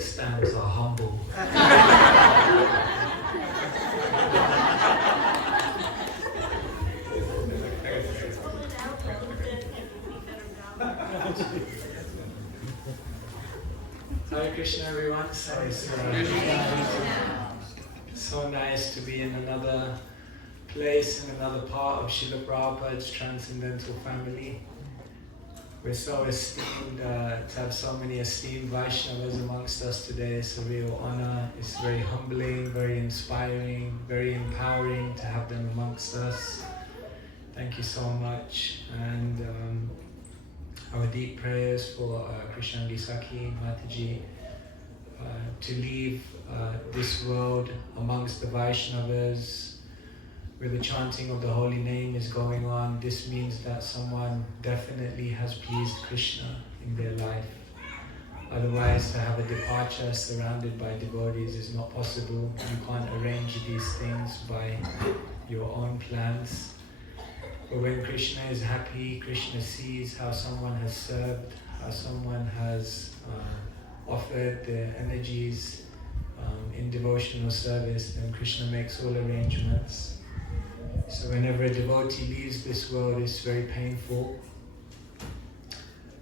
cake stands are humble. Hare Krishna everyone. So nice to be in another place, in another part of Srila Prabhupada's transcendental family. We're so esteemed to have so many esteemed Vaishnavas amongst us today. It's a real honor. It's very humbling, very inspiring, very empowering to have them amongst us. Thank you so much. And our deep prayers for Krishnangi Sakhi Mataji to leave this world amongst the Vaishnavas where the chanting of the holy name is going on. This means that someone definitely has pleased Krishna in their life. Otherwise, to have a departure surrounded by devotees is not possible. You can't arrange these things by your own plans. But when Krishna is happy, Krishna sees how someone has served, how someone has offered their energies in devotional service, then Krishna makes all arrangements. So whenever a devotee leaves this world, it's very painful,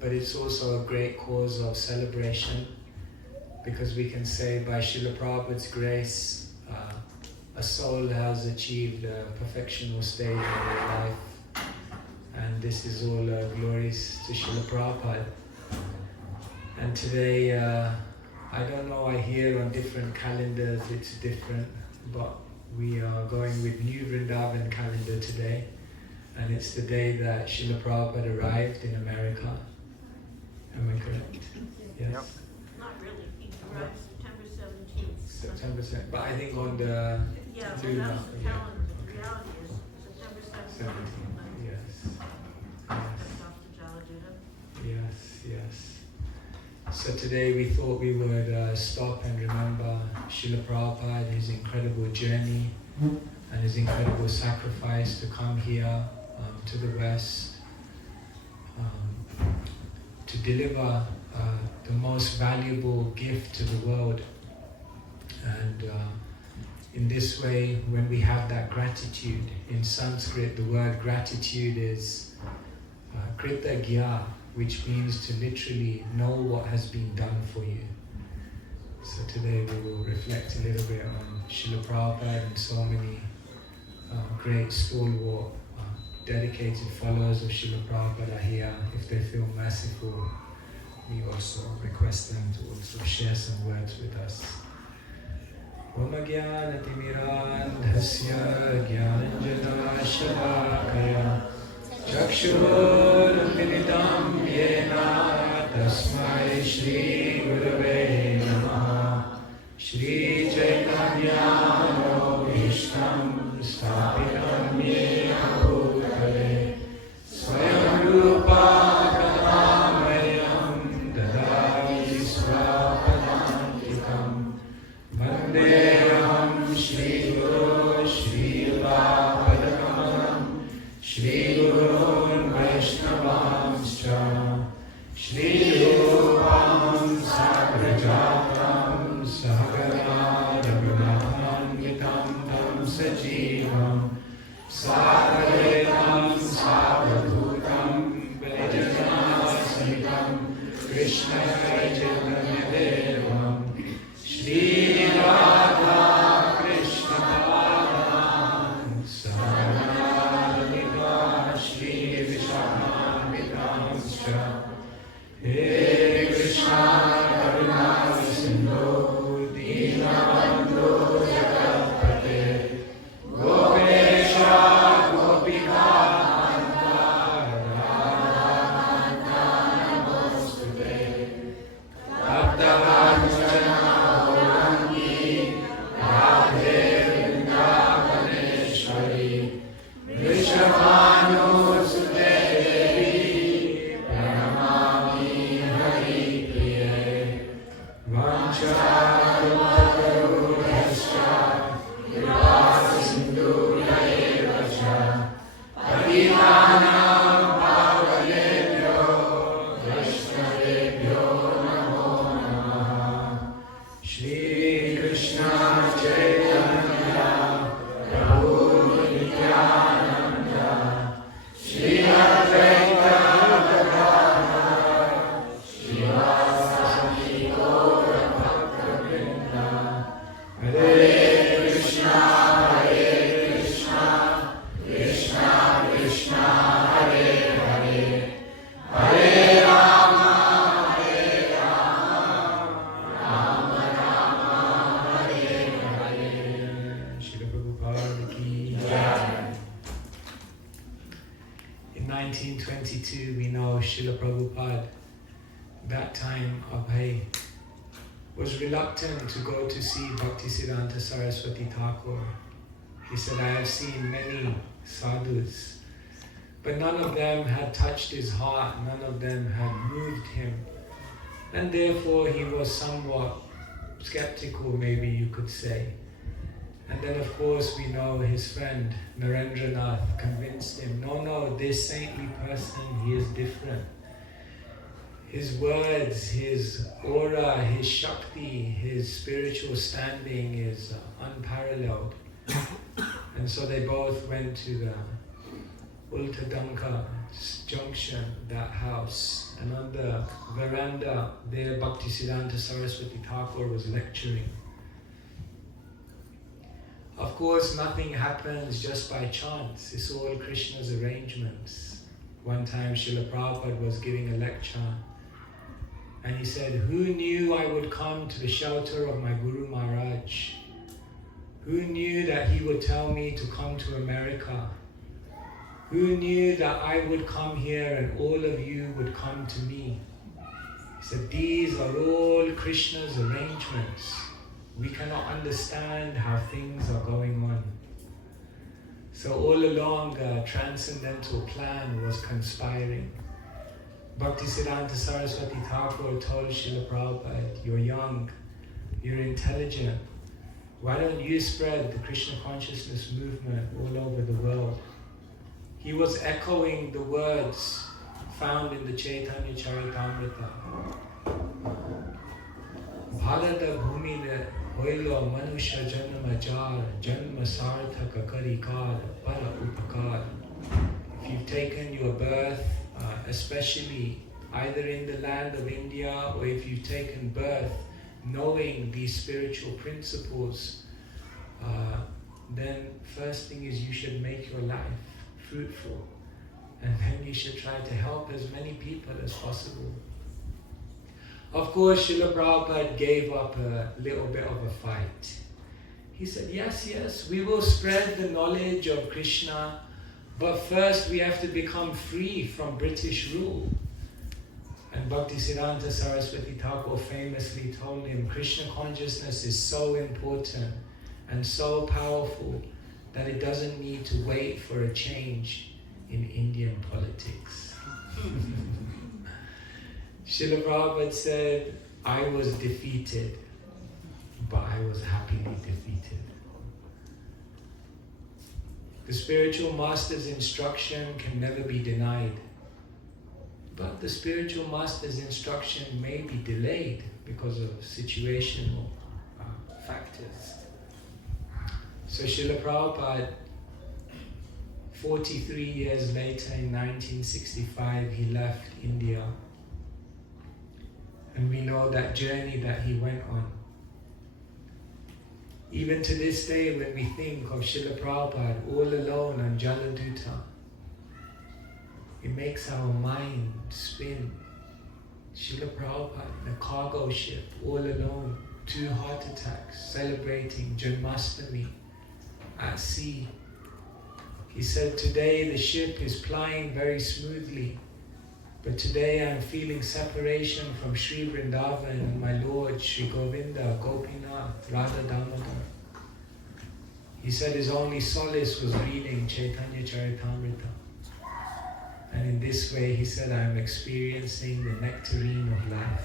but it's also a great cause of celebration, because we can say by Srila Prabhupada's grace, a soul has achieved a perfectional stage in their life, and this is all glories to Srila Prabhupada. And today, I don't know, I hear on different calendars it's different, but we are going with New Vrindavan calendar today, and it's the day that Srila Prabhupada arrived in America. Am I correct? Yes? Yep. Not really. He arrived September 17th. September 17th. But I think on the... Yeah, well, that's the calendar. The reality is September 17th. Yes. Yes, yes. So today we thought we would stop and remember Srila Prabhupada, his incredible journey and his incredible sacrifice to come here to the West, to deliver the most valuable gift to the world. And in this way, when we have that gratitude, in Sanskrit the word gratitude is kritagya, which means to literally know what has been done for you. So today we will reflect a little bit on Srila Prabhupada and so many great stalwart, dedicated followers of Srila Prabhupada are here. If they feel merciful, we also request them to also share some words with us. Om Jnana Timirandhasya Jnananjana Shalakaya Chakshurmilitam Yena Tasmai Shri Gurave Namaha Shri Chaitanya Vishtam Sthapitam Yena Bhutale Svayam Rupa Kadamayam Dadari Swapadantikam Vandeham Shri Guru Shri Padakamalam Shri Gurun Vaishnavamscha Shri Rupam Sagrajatam Sahagana Raghunathanvitam Tam Sajivam Sagaretam Savadhutam Vajana Samitam Krishna Chaitanya Devam Shri Radha Krishna Padam Saranadika Shri Vishanavitamscha He Krishna Karuna Sindhu Dinabandhu Jagatpate Gopesha Gopika Anta Radha Namostute In 1922, we know Srila Prabhupada, that time Abhay, was reluctant to go to see Bhaktisiddhanta Saraswati Thakur. He said, I have seen many sadhus, but none of them had touched his heart, none of them had moved him. And therefore he was somewhat skeptical, maybe you could say. And then of course we know his friend Narendranath convinced him, no, this saintly person, he is different. His words, his aura, his Shakti, his spiritual standing is unparalleled. And so they both went to the Ultadanka junction, that house, and on the veranda there Bhaktisiddhanta Saraswati Thakur was lecturing. Of course, nothing happens just by chance. It's all Krishna's arrangements. One time Srila Prabhupada was giving a lecture and he said, who knew I would come to the shelter of my Guru Maharaj? Who knew that he would tell me to come to America? Who knew that I would come here and all of you would come to me? He said, these are all Krishna's arrangements. We cannot understand how things are going on. So all along, a transcendental plan was conspiring. Bhaktisiddhanta Saraswati Thakur told Srila Prabhupada, you're young, you're intelligent. Why don't you spread the Krishna consciousness movement all over the world? He was echoing the words found in the Chaitanya Charitamrita. Bharata bhumile hoilo manusha janma jar janma sarthaka karikar para upakar. If you've taken your birth, especially either in the land of India or if you've taken birth knowing these spiritual principles, then first thing is you should make your life fruitful, and then you should try to help as many people as possible. Of course, Srila Prabhupada gave up a little bit of a fight. He said, yes, we will spread the knowledge of Krishna, but first we have to become free from British rule. And Bhaktisiddhanta Saraswati Thakur famously told him, Krishna consciousness is so important and so powerful that it doesn't need to wait for a change in Indian politics. Srila Prabhupada said, I was defeated, but I was happily defeated. The spiritual master's instruction can never be denied, but the spiritual master's instruction may be delayed because of situational factors. So Srila Prabhupada, 43 years later in 1965, he left India. And we know that journey that he went on. Even to this day, when we think of Srila Prabhupada all alone on Jaladuta, it makes our mind spin. Srila Prabhupada, the cargo ship, all alone, 2 heart attacks, celebrating Janmashtami at sea. He said, today the ship is plying very smoothly, but today I'm feeling separation from Sri Vrindavan and my Lord, Sri Govinda, Gopinath, Radha Damodar. He said his only solace was reading Chaitanya Charitamrita. And in this way, he said, I'm experiencing the nectarine of life.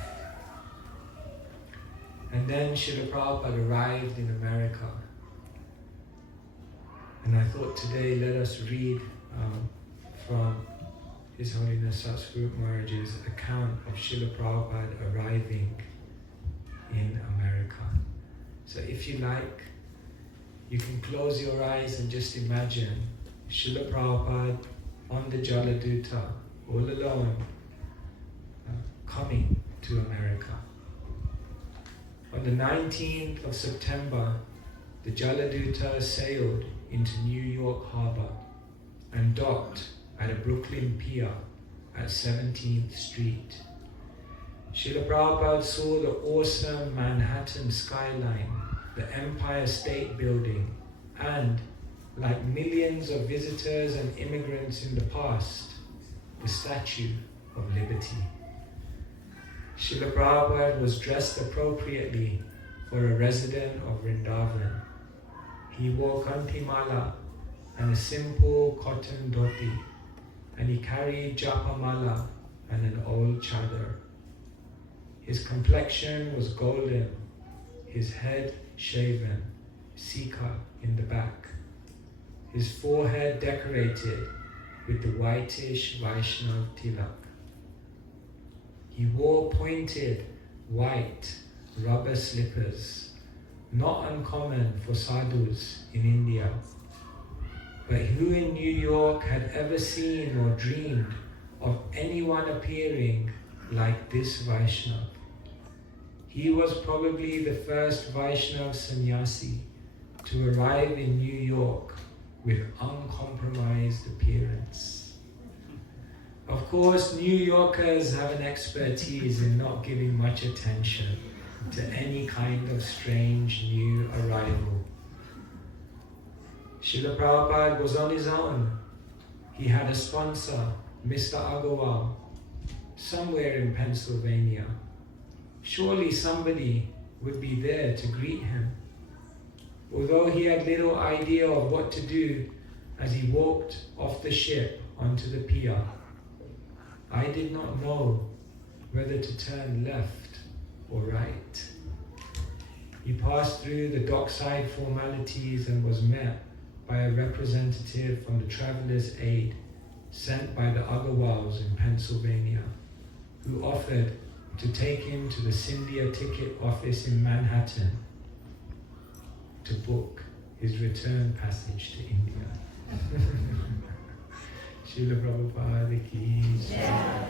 And then Srila Prabhupada arrived in America. And I thought today, let us read from His Holiness Satguru Maharaj's account of Srila Prabhupada arriving in America. So if you like, you can close your eyes and just imagine Srila Prabhupada on the Jaladuta, all alone, coming to America. On the 19th of September, the Jaladuta sailed into New York Harbor and docked at a Brooklyn pier at 17th Street. Srila Prabhupada saw the awesome Manhattan skyline, the Empire State Building, and, like millions of visitors and immigrants in the past, the Statue of Liberty. Srila Prabhupada was dressed appropriately for a resident of Vrindavan. He wore kantimala and a simple cotton dhoti, and he carried japamala and an old chadar. His complexion was golden, his head shaven, sikha in the back, his forehead decorated with the whitish Vaishnav tilak. He wore pointed white rubber slippers, not uncommon for sadhus in India. But who in New York had ever seen or dreamed of anyone appearing like this Vaishnav? He was probably the first Vaishnav sannyasi to arrive in New York with uncompromised appearance. Of course, New Yorkers have an expertise in not giving much attention to any kind of strange new arrival. Srila Prabhupada was on his own. He had a sponsor, Mr. Agarwal, somewhere in Pennsylvania. Surely somebody would be there to greet him. Although he had little idea of what to do as he walked off the ship onto the pier, I did not know whether to turn left or right. He passed through the dockside formalities and was met by a representative from the Traveller's Aid sent by the Agarwals in Pennsylvania, who offered to take him to the Scindia ticket office in Manhattan to book his return passage to India. Srila Prabhupada ki jai.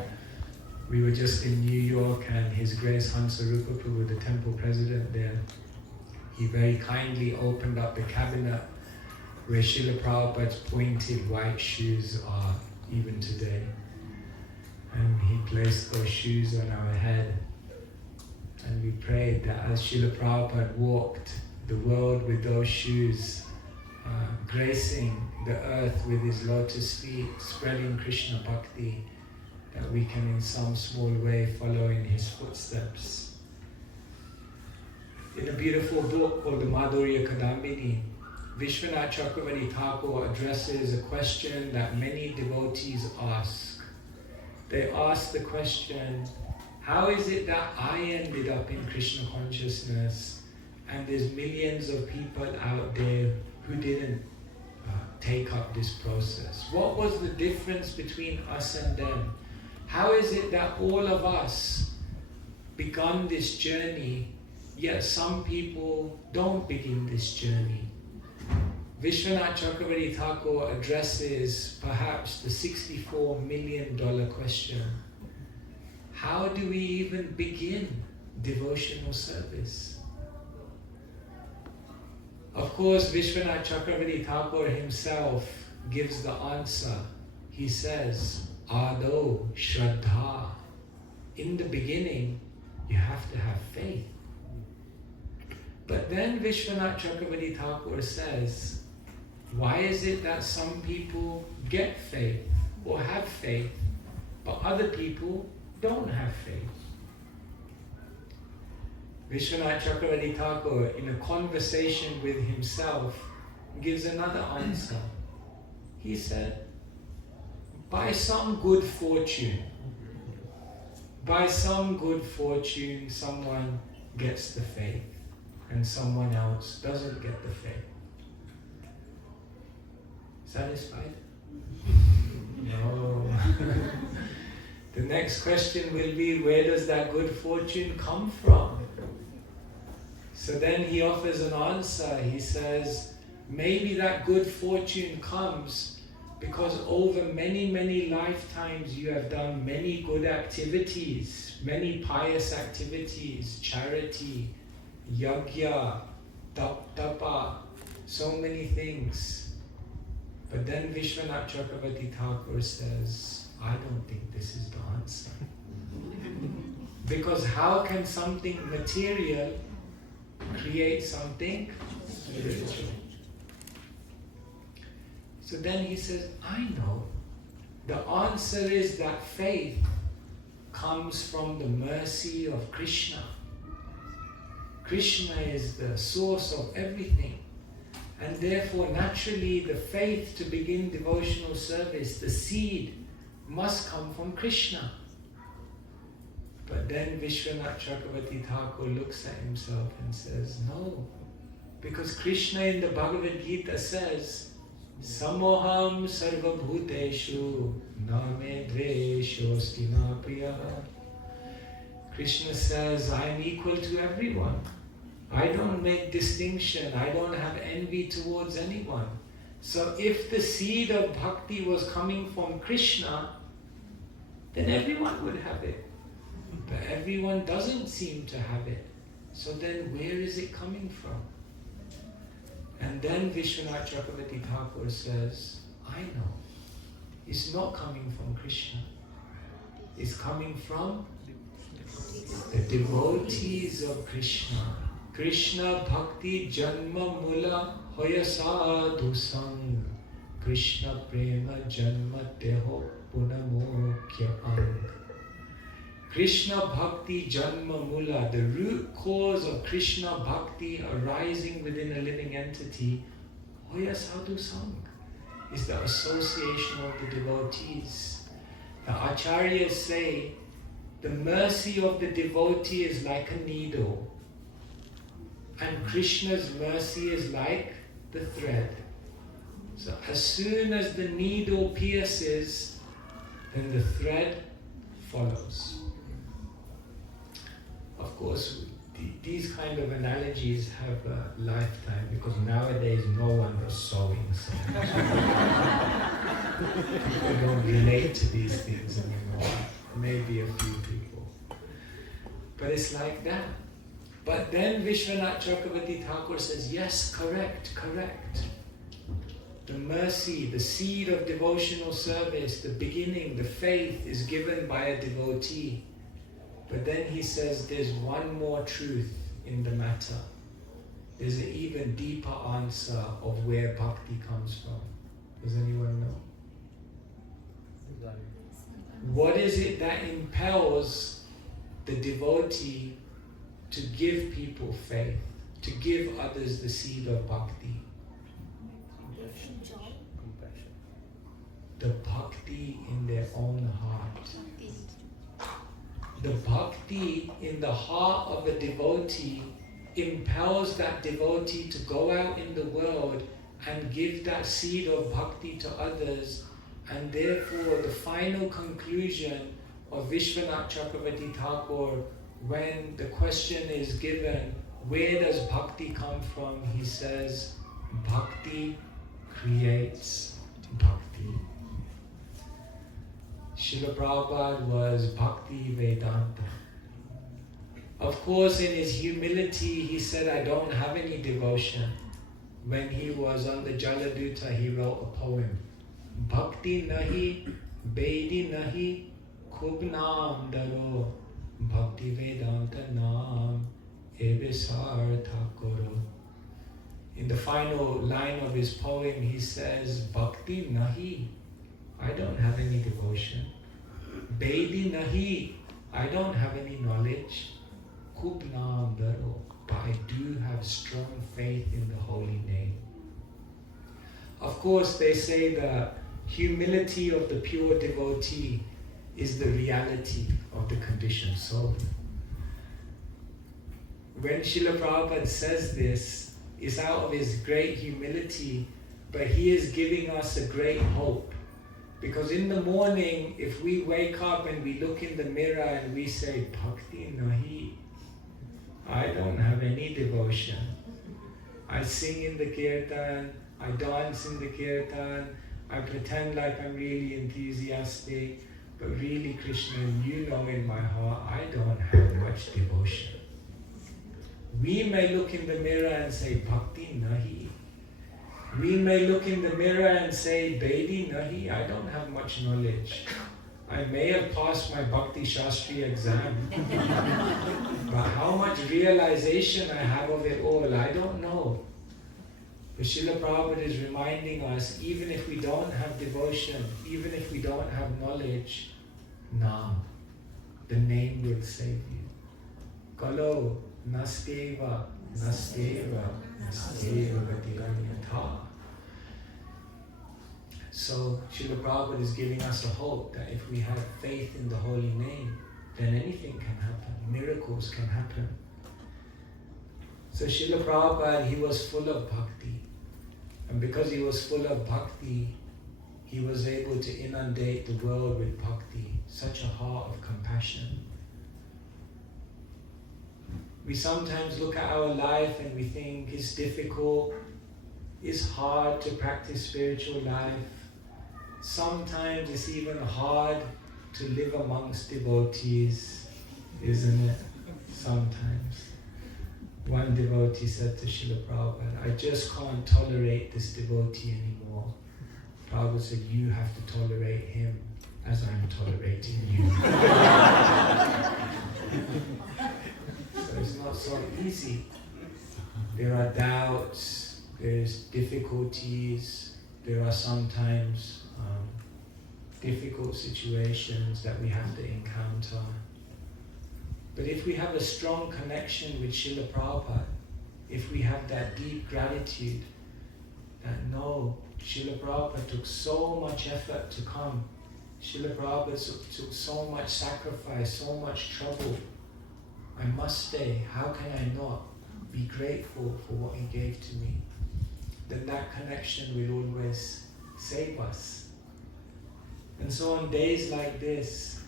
We were just in New York and His Grace Hansarupa Prabhu, the temple president there, he very kindly opened up the cabinet where Srila Prabhupada's pointed white shoes are even today. And he placed those shoes on our head. And we prayed that as Srila Prabhupada walked the world with those shoes, gracing the earth with his lotus feet, spreading Krishna Bhakti, that we can in some small way follow in his footsteps. In a beautiful book called the Madhurya Kadambini, Vishwanath Chakravarti Thakur addresses a question that many devotees ask. They ask the question, how is it that I ended up in Krishna consciousness and there's millions of people out there who didn't take up this process? What was the difference between us and them? How is it that all of us begun this journey, yet some people don't begin this journey? Vishwanath Chakravarti Thakur addresses perhaps the $64 million question. How do we even begin devotional service? Of course, Vishwanath Chakravarti Thakur himself gives the answer. He says, Ado Shraddha. In the beginning, you have to have faith. But then Vishwanath Chakravarti Thakur says, why is it that some people get faith or have faith, but other people don't have faith? Vishwanath Chakravarti Thakur, in a conversation with himself, gives another answer. He said, by some good fortune, someone gets the faith and someone else doesn't get the faith. Satisfied? No. The next question will be, where does that good fortune come from? So then he offers an answer. He says, maybe that good fortune comes because over many, many lifetimes you have done many good activities, many pious activities, charity, yajna, tapa, so many things. But then Vishwanath Chakravarti Thakur says, I don't think this is the answer. Because how can something material create something spiritual? So then he says, I know. The answer is that faith comes from the mercy of Krishna. Krishna is the source of everything. And therefore, naturally, the faith to begin devotional service, the seed, must come from Krishna. But then Vishwanath Chakravarti Thakur looks at himself and says, no. Because Krishna in the Bhagavad Gita says, Samoham sarva bhuteshu name dveshosti na priyaha. Krishna says, I am equal to everyone. I don't make distinction. I don't have envy towards anyone. So if the seed of bhakti was coming from Krishna, then everyone would have it. But everyone doesn't seem to have it. So then where is it coming from? And then Vishwanath Chakravarti Thakur says, I know. It's not coming from Krishna. It's coming from the devotees of Krishna. Krishna Bhakti Janma Mula Hoya Sadhu Sang. Krishna Prema Janma Teho Punamokya Ang. Krishna Bhakti Janma Mula, the root cause of Krishna Bhakti arising within a living entity, Hoya Sadhu Sang, is the association of the devotees. The Acharyas say, the mercy of the devotee is like a needle, and Krishna's mercy is like the thread. So as soon as the needle pierces, then the thread follows. Of course, these kind of analogies have a lifetime, because nowadays no one does sewing. So people don't relate to these things anymore. Maybe a few people. But it's like that. But then Vishwanath Chakravarti Thakur says, yes, correct. The mercy, the seed of devotional service, the beginning, the faith is given by a devotee. But then he says there's one more truth in the matter. There's an even deeper answer of where bhakti comes from. Does anyone know? What is it that impels the devotee to give people faith, to give others the seed of bhakti? Compassion. The bhakti in their own heart. The bhakti in the heart of a devotee impels that devotee to go out in the world and give that seed of bhakti to others. And therefore the final conclusion of Vishwanath Chakravarti Thakur, when the question is given, where does bhakti come from? He says, bhakti creates bhakti. Srila Prabhupada was Bhakti Vedanta. Of course, in his humility, he said, I don't have any devotion. When he was on the Jaladuta, he wrote a poem. Bhakti nahi, Bedi nahi, Khub naam daro, Bhakti Vedanta naam, Ebesartha koro. In the final line of his poem, he says, Bhakti nahi, I don't have any devotion. Bedi nahi, I don't have any knowledge. Khub naam daro, but I do have strong faith in the holy name. Of course, they say the humility of the pure devotee is the reality of the conditioned soul. When Srila Prabhupada says this, it's out of his great humility, but he is giving us a great hope. Because in the morning, if we wake up and we look in the mirror and we say, Bhakti nahi, I don't have any devotion. I sing in the kirtan, I dance in the kirtan, I pretend like I'm really enthusiastic, but really, Krishna, you know in my heart, I don't have much devotion. We may look in the mirror and say, Bhakti nahi. We may look in the mirror and say, Bedi nahi, I don't have much knowledge. I may have passed my Bhakti Shastri exam, but how much realization I have of it all, I don't know. But Srila Prabhupada is reminding us, even if we don't have devotion, even if we don't have knowledge, Naam, the name will save you. Kalo nasteva, nasteva, nasteva gatiranyatha. So Srila Prabhupada is giving us a hope that if we have faith in the holy name, then anything can happen, miracles can happen. So Srila Prabhupada, he was full of bhakti. And because he was full of bhakti, he was able to inundate the world with bhakti, such a heart of compassion. We sometimes look at our life and we think it's difficult, it's hard to practice spiritual life. Sometimes it's even hard to live amongst devotees, isn't it? Sometimes. One devotee said to Srila Prabhupada, I just can't tolerate this devotee anymore. Prabhupada said, you have to tolerate him as I'm tolerating you. So it's not so easy. There are doubts, there's difficulties, there are sometimes difficult situations that we have to encounter. But if we have a strong connection with Srila Prabhupada, if we have that deep gratitude, that no, Srila Prabhupada took so much effort to come, Srila Prabhupada took so much sacrifice, so much trouble, I must stay, how can I not be grateful for what he gave to me? Then that connection will always save us. And so on days like this,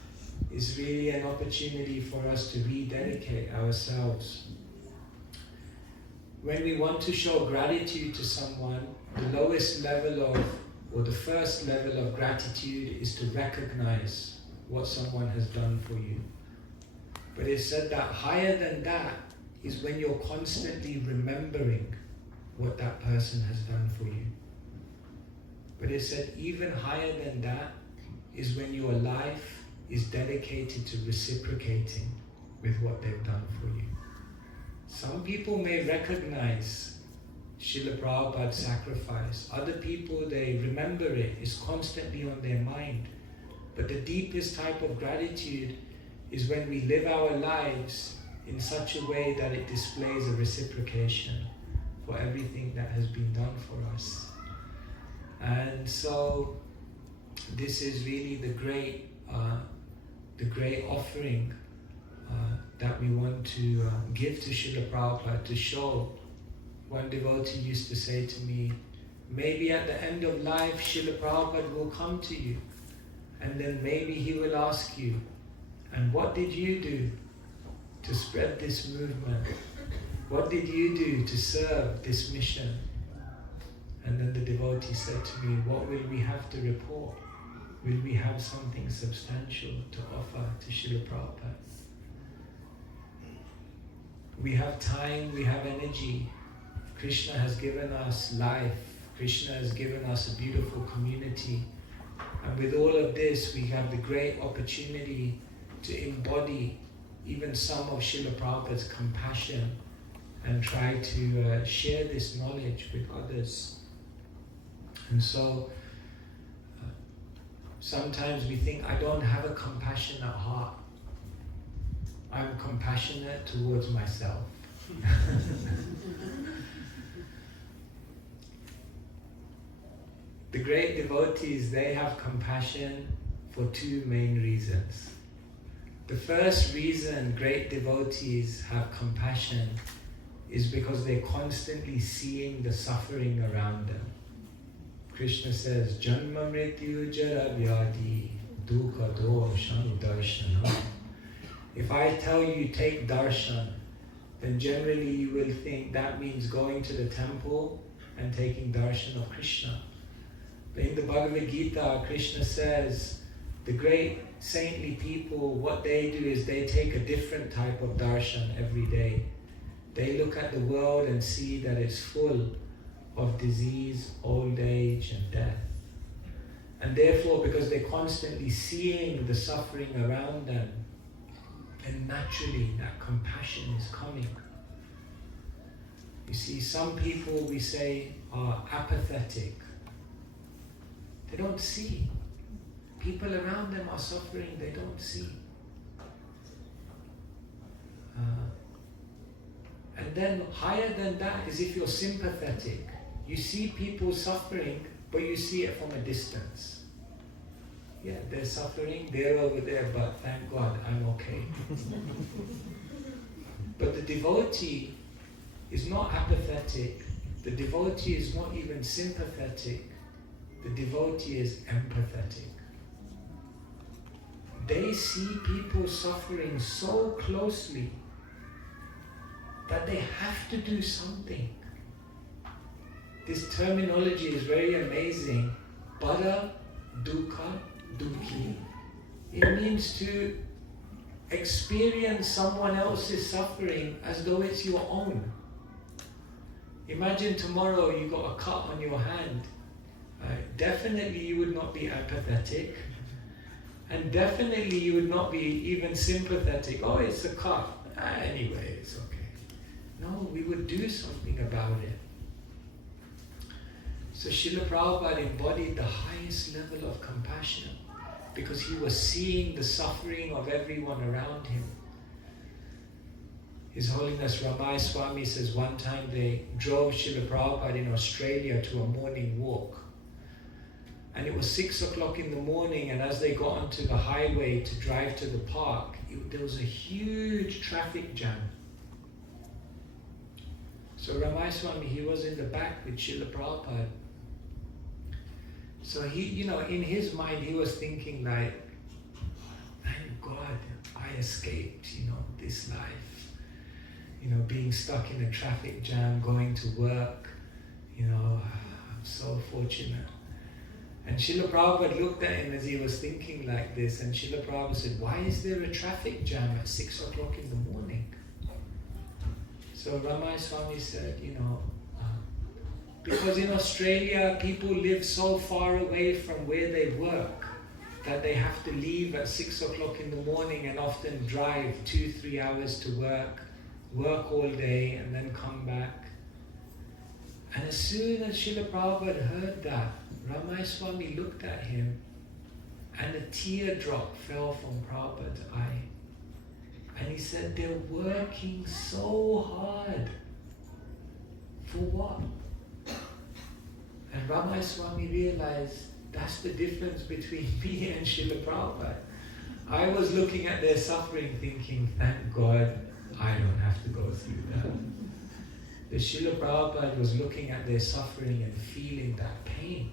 is really an opportunity for us to rededicate ourselves. When we want to show gratitude to someone, the lowest level of, or the first level of gratitude is to recognize what someone has done for you. But it's said that higher than that is when you're constantly remembering what that person has done for you. But it said even higher than that is when your life is dedicated to reciprocating with what they've done for you. Some people may recognize Srila Prabhupada's sacrifice. Other people, they remember it. It's constantly on their mind. But the deepest type of gratitude is when we live our lives in such a way that it displays a reciprocation for everything that has been done for us. And so this is really the great offering that we want to give to Srila Prabhupada to show. One devotee used to say to me, maybe at the end of life Srila Prabhupada will come to you and then maybe he will ask you, and what did you do to spread this movement? What did you do to serve this mission? And then the devotee said to me, what will we have to report? Will we have something substantial to offer to Srila Prabhupada? We have time, we have energy. Krishna has given us life. Krishna has given us a beautiful community. And with all of this, we have the great opportunity to embody even some of Srila Prabhupada's compassion and try to share this knowledge with others. And so, sometimes we think, I don't have a compassionate heart. I'm compassionate towards myself. The great devotees, they have compassion for two main reasons. The first reason great devotees have compassion is because they're constantly seeing the suffering around them. Krishna says, Janma mrityu jara vyadi dukha dosham darshanam. If I tell you take darshan, then generally you will think that means going to the temple and taking darshan of Krishna. But in the Bhagavad Gita, Krishna says, the great saintly people, what they do is they take a different type of darshan every day. They look at the world and see that it's full of disease, old age, and death. And therefore, because they're constantly seeing the suffering around them, then naturally that compassion is coming. You see, some people we say, are apathetic. They don't see. People around them are suffering, they don't see. And then higher than that is if you're sympathetic. You see people suffering, but you see it from a distance. Yeah, they're suffering, they're over there, but thank God, I'm okay. But the devotee is not apathetic. The devotee is not even sympathetic. The devotee is empathetic. They see people suffering so closely that they have to do something. This terminology is very amazing. Para dukkha dukhi. It means to experience someone else's suffering as though it's your own. Imagine tomorrow you got a cut on your hand. Definitely you would not be empathetic. And definitely you would not be even sympathetic. Oh, it's a cut. Anyway, it's okay. No, we would do something about it. So Srila Prabhupada embodied the highest level of compassion because he was seeing the suffering of everyone around him. His Holiness Ramai Swami says one time they drove Srila Prabhupada in Australia to a morning walk. And it was 6 o'clock in the morning, and as they got onto the highway to drive to the park, there was a huge traffic jam. So Ramai Swami, he was in the back with Srila Prabhupada. So he, in his mind, he was thinking like, thank God I escaped, this life. Being stuck in a traffic jam, going to work, I'm so fortunate. And Srila Prabhupada looked at him as he was thinking like this, and Srila Prabhupada said, why is there a traffic jam at 6 o'clock in the morning? So Ramai Swami said, because in Australia, people live so far away from where they work that they have to leave at 6 o'clock in the morning and often drive 2-3 hours to work all day and then come back. And as soon as Srila Prabhupada heard that, Ramai Swami looked at him and a teardrop fell from Prabhupada's eye. And he said, they're working so hard. For what? And Ramai Swami realized that's the difference between me and Srila Prabhupada. I was looking at their suffering thinking, thank God I don't have to go through that. The Srila Prabhupada was looking at their suffering and feeling that pain.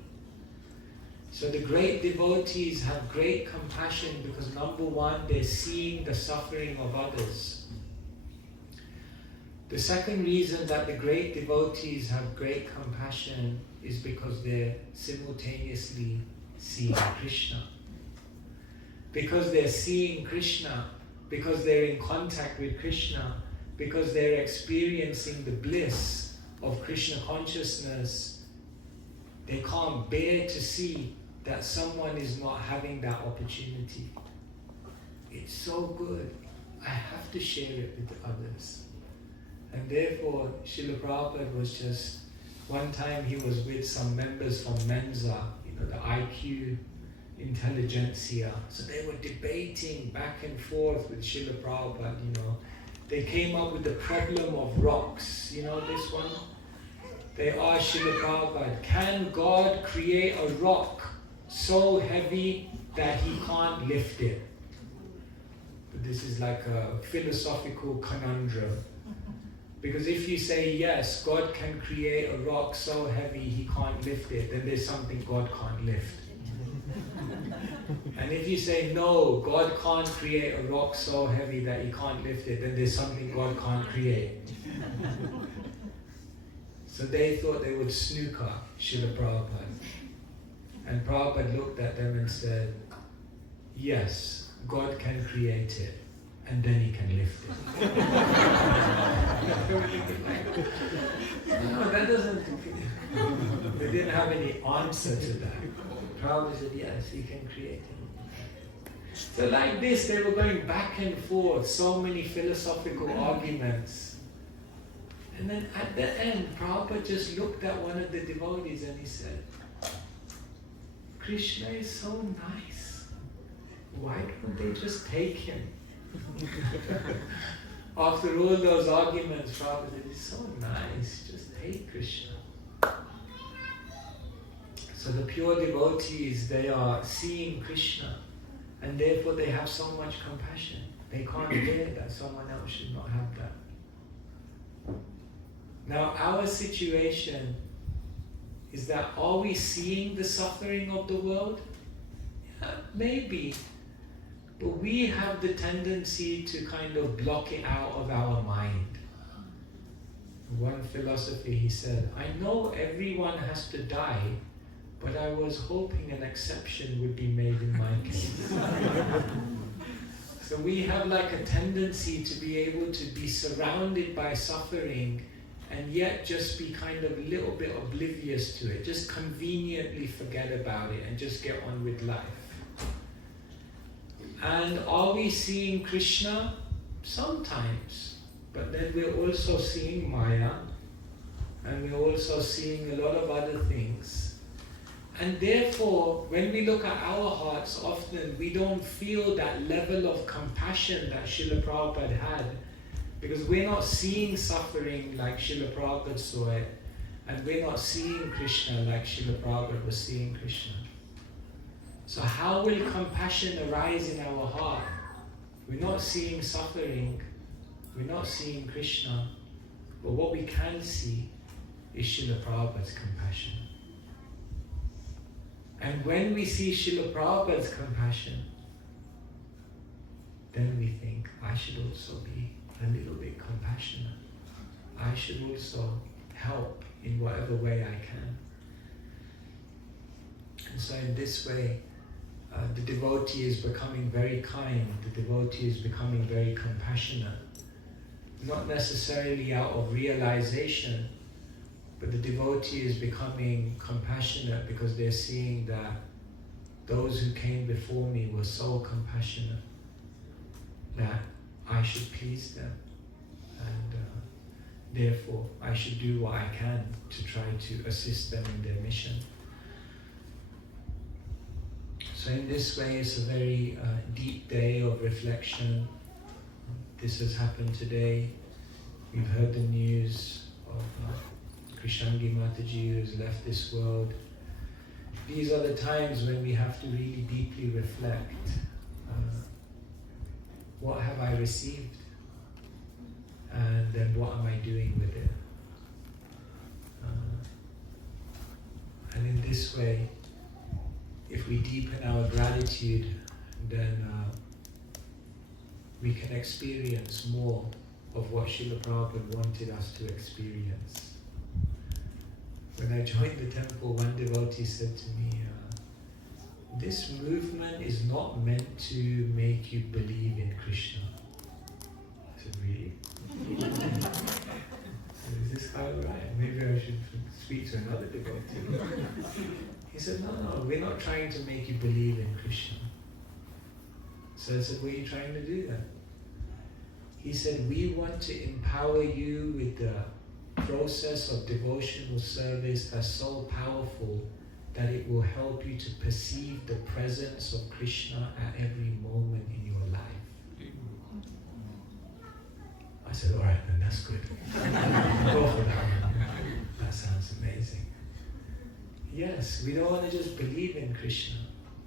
So the great devotees have great compassion because number one, they're seeing the suffering of others. The second reason that the great devotees have great compassion is because they're simultaneously seeing Krishna. Because they're seeing Krishna, because they're in contact with Krishna, because they're experiencing the bliss of Krishna consciousness, they can't bear to see that someone is not having that opportunity. It's so good. I have to share it with others. And therefore, Srila Prabhupada was just, one time he was with some members from Mensa, the IQ intelligentsia. So they were debating back and forth with Srila Prabhupada, They came up with the problem of rocks. This one? They asked Srila Prabhupada, can God create a rock so heavy that he can't lift it? But this is like a philosophical conundrum. Because if you say yes, God can create a rock so heavy he can't lift it, then there's something God can't lift. And if you say no, God can't create a rock so heavy that he can't lift it, then there's something God can't create. So they thought they would snooker Srila Prabhupada. And Prabhupada looked at them and said, yes, God can create it, and then he can lift it. No, that doesn't... They didn't have any answer to that. Prabhupada said, yes, he can create it. So like this, they were going back and forth, so many philosophical arguments. And then at the end, Prabhupada just looked at one of the devotees and he said, Krishna is so nice. Why don't they just take him? After all those arguments, Prabhupada said, it's so nice, just take Krishna. So the pure devotees, they are seeing Krishna, and therefore they have so much compassion. They can't bear that someone else should not have that. Now our situation is that, are we seeing the suffering of the world? Yeah, maybe. But we have the tendency to kind of block it out of our mind. One philosopher, he said, I know everyone has to die, but I was hoping an exception would be made in my case. So we have like a tendency to be able to be surrounded by suffering and yet just be kind of a little bit oblivious to it, just conveniently forget about it and just get on with life. And are we seeing Krishna? Sometimes. But then we're also seeing Maya, and we're also seeing a lot of other things. And therefore, when we look at our hearts, often we don't feel that level of compassion that Srila Prabhupada had, because we're not seeing suffering like Srila Prabhupada saw it, and we're not seeing Krishna like Srila Prabhupada was seeing Krishna. So how will compassion arise in our heart? We're not seeing suffering, we're not seeing Krishna, but what we can see is Srila Prabhupada's compassion. And when we see Srila Prabhupada's compassion, then we think, I should also be a little bit compassionate. I should also help in whatever way I can. And so in this way, the devotee is becoming very kind, the devotee is becoming very compassionate. Not necessarily out of realization, but the devotee is becoming compassionate because they're seeing that those who came before me were so compassionate that I should please them, and therefore I should do what I can to try to assist them in their mission. So in this way, it's a very deep day of reflection. This has happened today. We've heard the news of Krishnangi Mataji, who has left this world. These are the times when we have to really deeply reflect. What have I received? And then what am I doing with it? And in this way, if we deepen our gratitude, then we can experience more of what Srila Prabhupada wanted us to experience. When I joined the temple, one devotee said to me, this movement is not meant to make you believe in Krishna. I said, really? Is this how right? Maybe I should speak to another devotee. He said, no, we're not trying to make you believe in Krishna. So I said, what are you trying to do then? He said, we want to empower you with the process of devotional service that's so powerful that it will help you to perceive the presence of Krishna at every moment in your life. I said, all right, then that's good. Go for that. That sounds amazing. Yes, we don't want to just believe in Krishna.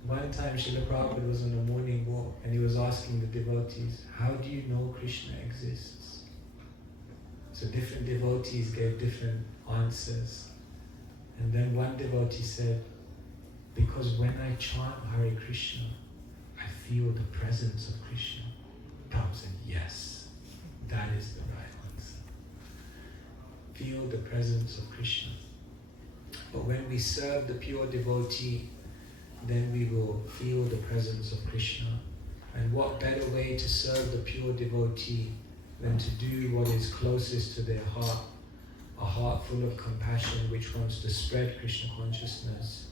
One time Srila Prabhupada was on a morning walk and he was asking the devotees, how do you know Krishna exists? So different devotees gave different answers. And then one devotee said, because when I chant Hare Krishna, I feel the presence of Krishna. Prabhupada said, yes, that is the right answer. Feel the presence of Krishna. But when we serve the pure devotee, then we will feel the presence of Krishna. And what better way to serve the pure devotee than to do what is closest to their heart, a heart full of compassion which wants to spread Krishna consciousness.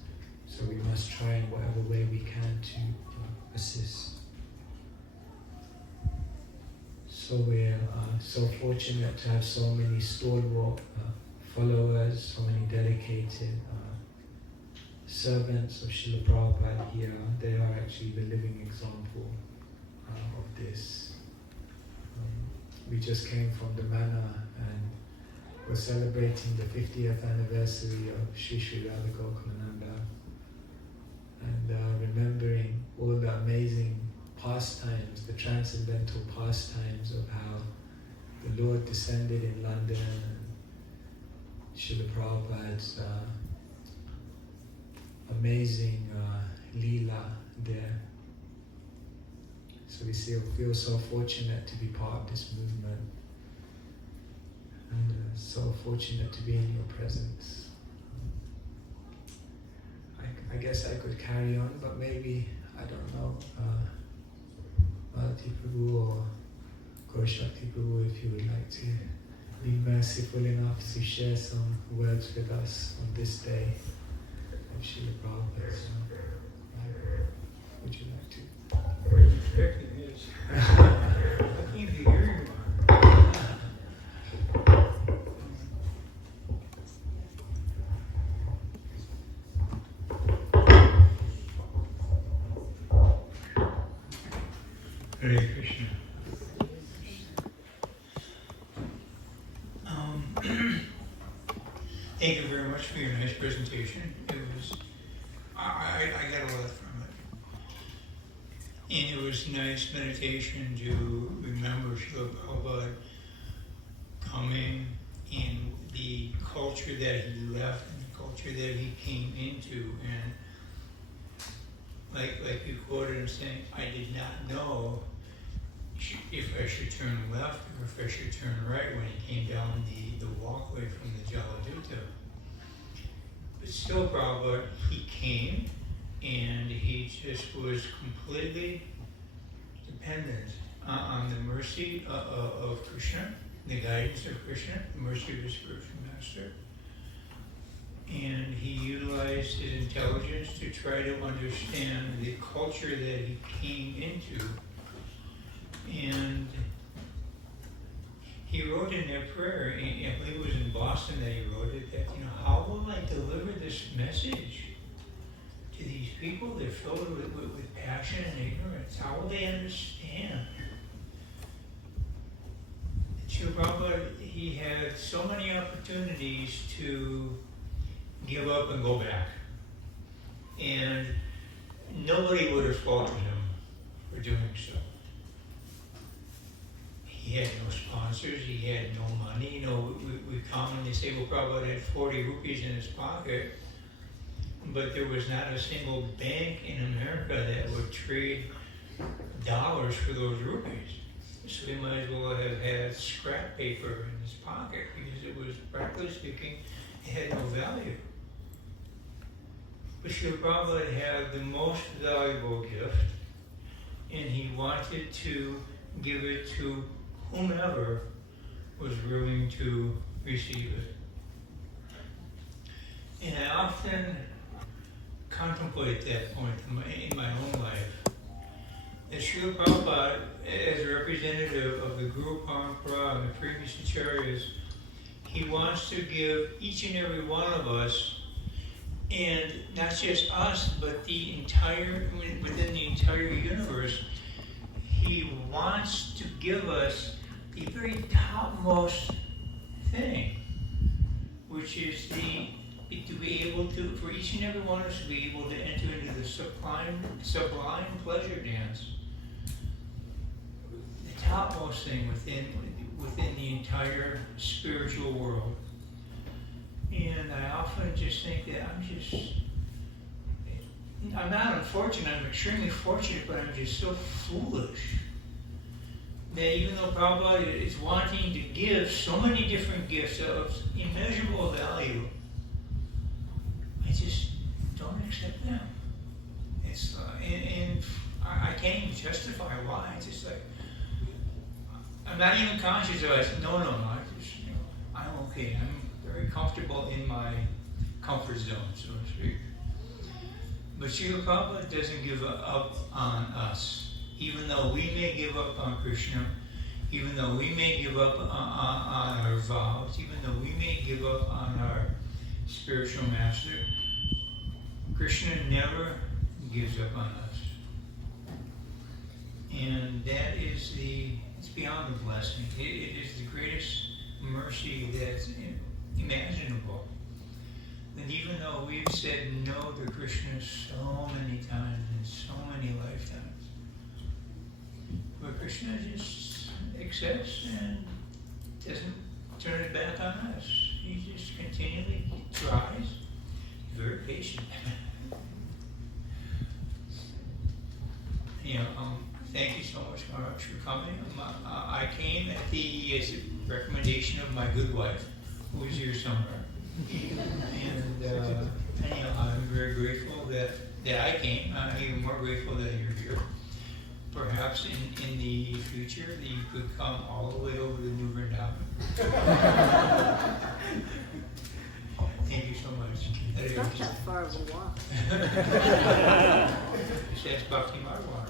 So we must try in whatever way we can to assist. So we're so fortunate to have so many stalwart followers, so many dedicated servants of Srila Prabhupada here. They are actually the living example of this. We just came from the manor and we're celebrating the 50th anniversary of Sri Sri Radha Gokulananda, and remembering all the amazing pastimes, the transcendental pastimes of how the Lord descended in London and Srila Prabhupada's amazing Leela there. So we feel so fortunate to be part of this movement, and so fortunate to be in your presence. I guess I could carry on, but maybe, I don't know, Malati Prabhu or Goshakti Prabhu, if you would like to be merciful enough to share some words with us on this day of Srila Prabhupada. Would you like to? What are you expecting is? I came to hear you. Hare Krishna. Thank you very much for your nice presentation. It was, I got a lot from it. And it was nice meditation to remember Srila Prabhupada coming and the culture that he left and the culture that he came into. And like you quoted him saying, I did not know if I should turn left or if I should turn right when he came down the walkway from the Jaladuta. But still, Prabhupada, he came and he just was completely dependent on the mercy of Krishna, the guidance of Krishna, the mercy of his spiritual master. And he utilized his intelligence to try to understand the culture that he came into. And he wrote in that prayer, I believe it was in Boston that he wrote it, that, how will I deliver this message to these people? They're filled with passion and ignorance. How will they understand? Srila Prabhupada, he had so many opportunities to give up and go back. And nobody would have faulted him for doing so. He had no sponsors, he had no money. We commonly say, well, Prabhupada had 40 rupees in his pocket, but there was not a single bank in America that would trade dollars for those rupees. So he might as well have had scrap paper in his pocket because it was, practically speaking, it had no value. But Srila Prabhupada had the most valuable gift, and he wanted to give it to whomever was willing to receive it. And I often contemplate that point in my own life. That Srila Prabhupada, as a representative of the Guru Parampara and the previous acharyas, he wants to give each and every one of us, and not just us, but the entire, within the entire universe, he wants to give us the very topmost thing, which is to be able to, for each and every one of us to be able to enter into the sublime pleasure dance. The topmost thing within the entire spiritual world. And I often just think that I'm not unfortunate, I'm extremely fortunate, but I'm just so foolish that even though Prabhupada is wanting to give so many different gifts of immeasurable value, I just don't accept them. It's and I can't even justify why. It's just like I'm not even conscious of it. I said, no, I'm okay. I'm very comfortable in my comfort zone, so to speak. But Srila Prabhupada doesn't give up on us. Even though we may give up on Krishna, even though we may give up on our vows, even though we may give up on our spiritual master, Krishna never gives up on us. And that is it's beyond the blessing. It is the greatest mercy that's imaginable. And even though we've said no to Krishna so many times in so many lifetimes, but Krishna just accepts and doesn't turn it back on us. He just continually tries. Very patient. Thank you so much, Maharaj, for coming. I came at the recommendation of my good wife, who is here somewhere. And I'm very grateful that I came. I'm even more grateful that you're here. Perhaps in the future that you could come all the way over to New Vrindavan. Thank you so much. It's not that far of a walk. Just ask Bhakti Madhwara.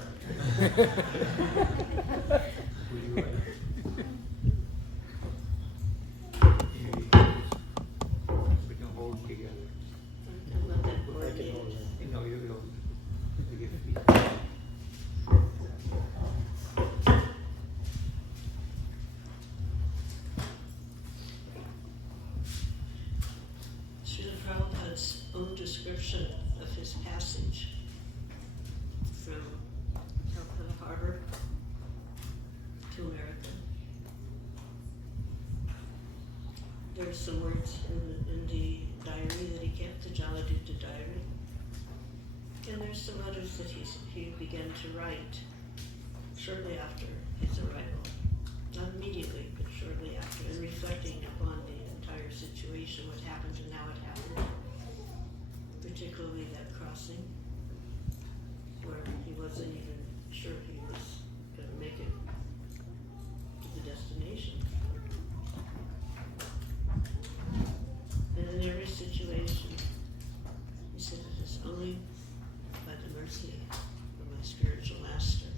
We can hold together. I'm not that coordinated. No, you don't. You get feet. Srila Prabhupada's own description of his passage from Calcutta Harbor to America. There's some words in the diary that he kept, the Jaladutta diary. And there's some others that he began to write shortly after his arrival. Not immediately, but shortly after, and reflecting upon the entire situation, what happened and how it happened. Particularly that crossing, where he wasn't even sure he was going to make it to the destination. And in every situation, he said, it is only by the mercy of my spiritual master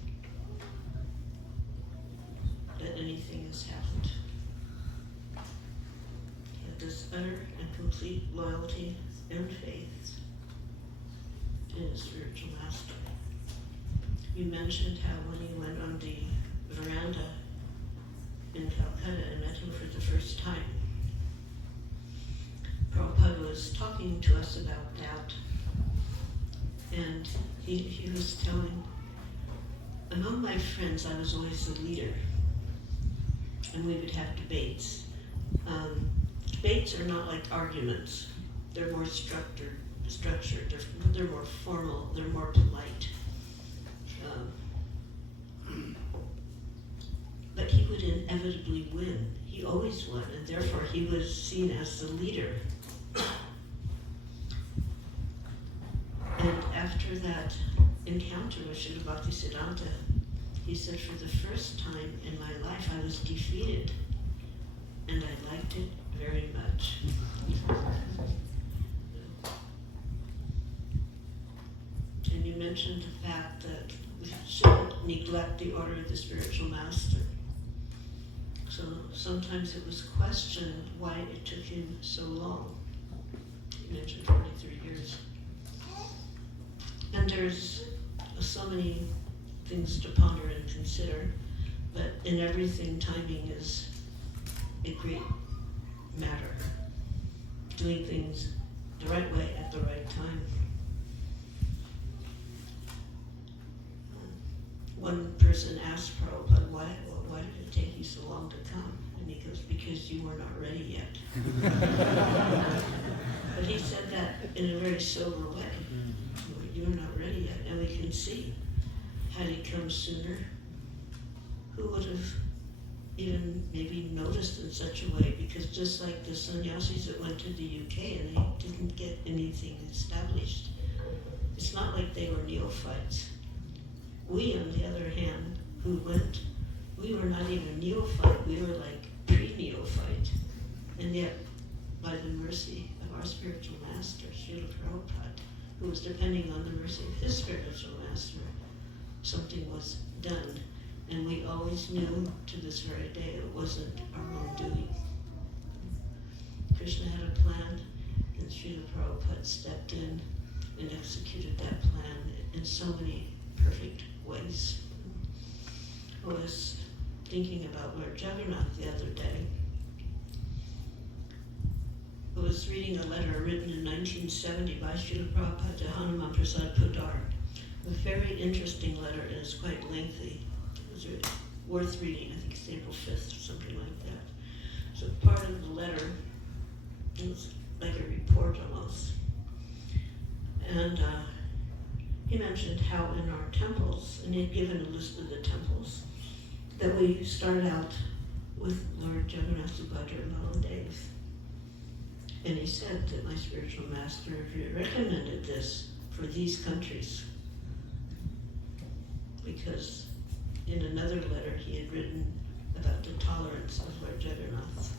that anything has happened. He had this utter and complete loyalty and faith in his spiritual master. You mentioned how when he went on the veranda in Calcutta and met him for the first time, Prabhupada was talking to us about that, and he was telling, among my friends I was always the leader, and we would have debates. Debates are not like arguments. They're more structured, they're more formal, they're more polite. But he would inevitably win. He always won, and therefore he was seen as the leader. And after that encounter with Srila Bhaktisiddhanta, he said, for the first time in my life I was defeated, and I liked it very much. And you mentioned the fact that we shouldn't neglect the order of the spiritual master. So sometimes it was questioned why it took him so long. You mentioned 43 years. And there's so many things to ponder and consider, but in everything, timing is a great matter. Doing things the right way at the right time. One person asked Prabhupada, why did it take you so long to come? And he goes, because you were not ready yet. But he said that in a very sober way. You're not ready yet. And we can see, had he come sooner, who would have even maybe noticed in such a way? Because just like the sannyasis that went to the UK and they didn't get anything established, it's not like they were neophytes. We, on the other hand, who went, we were not even neophyte, we were like pre-neophyte. And yet, by the mercy of our spiritual master, Srila Prabhupada, who was depending on the mercy of his spiritual master, something was done. And we always knew to this very day it wasn't our own doing. Krishna had a plan, and Srila Prabhupada stepped in and executed that plan in so many perfect ways. I was thinking about Lord Jagannath the other day. I was reading a letter written in 1970 by Srila Prabhupada to Hanuman Prasad Pudar. A very interesting letter, and it's quite lengthy. It was worth reading. I think it's April 5th or something like that. So part of the letter, it was like a report almost. And he mentioned how in our temples, and he had given a list of the temples, that we start out with Lord Jagannath Subhadra and Baladev. And he said that my spiritual master recommended this for these countries, because in another letter he had written about the tolerance of Lord Jagannath.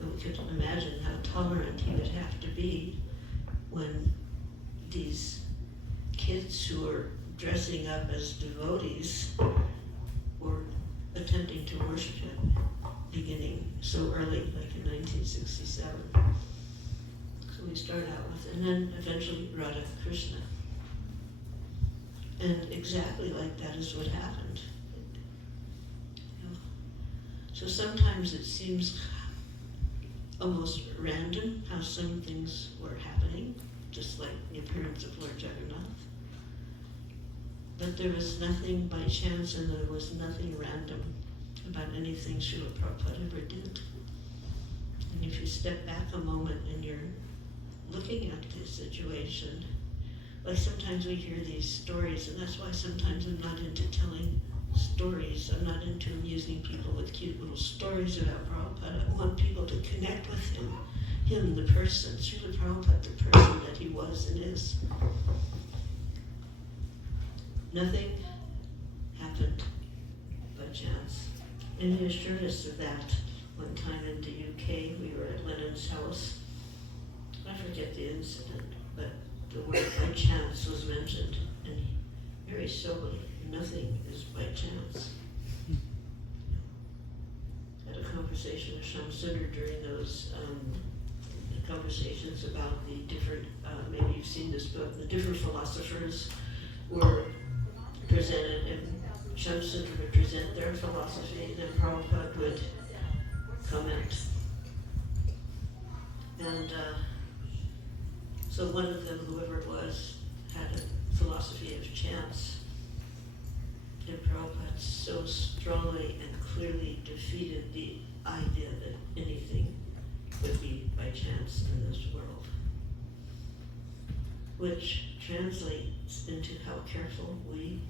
And we could imagine how tolerant he would have to be when these kids who were dressing up as devotees were attempting to worship him, beginning so early, like in 1967. So we start out with, and then eventually Radha Krishna. And exactly like that is what happened. So sometimes it seems almost random how some things were happening, just like the appearance of Lord Jagannath. But there was nothing by chance, and there was nothing random about anything Srila Prabhupada ever did. And if you step back a moment and you're looking at the situation, like sometimes we hear these stories, and that's why sometimes I'm not into telling stories. I'm not into amusing people with cute little stories about Prabhupada. I want people to connect with him, the person, Srila Prabhupada, the person that he was and is. Nothing happened by chance. And he assured us of that one time in the UK. We were at Lennon's house. I forget the incident, but the word by chance was mentioned. And very soberly, nothing is by chance. I had a conversation with Shyam Sundar during those conversations about the different, maybe you've seen this book, the different philosophers were presented, and Shyam Sundar would present their philosophy, and then Prabhupada would comment. And so one of them, whoever it was, had a philosophy of chance. And Prabhupada so strongly and clearly defeated the idea that anything would be by chance in this world, which translates into how careful we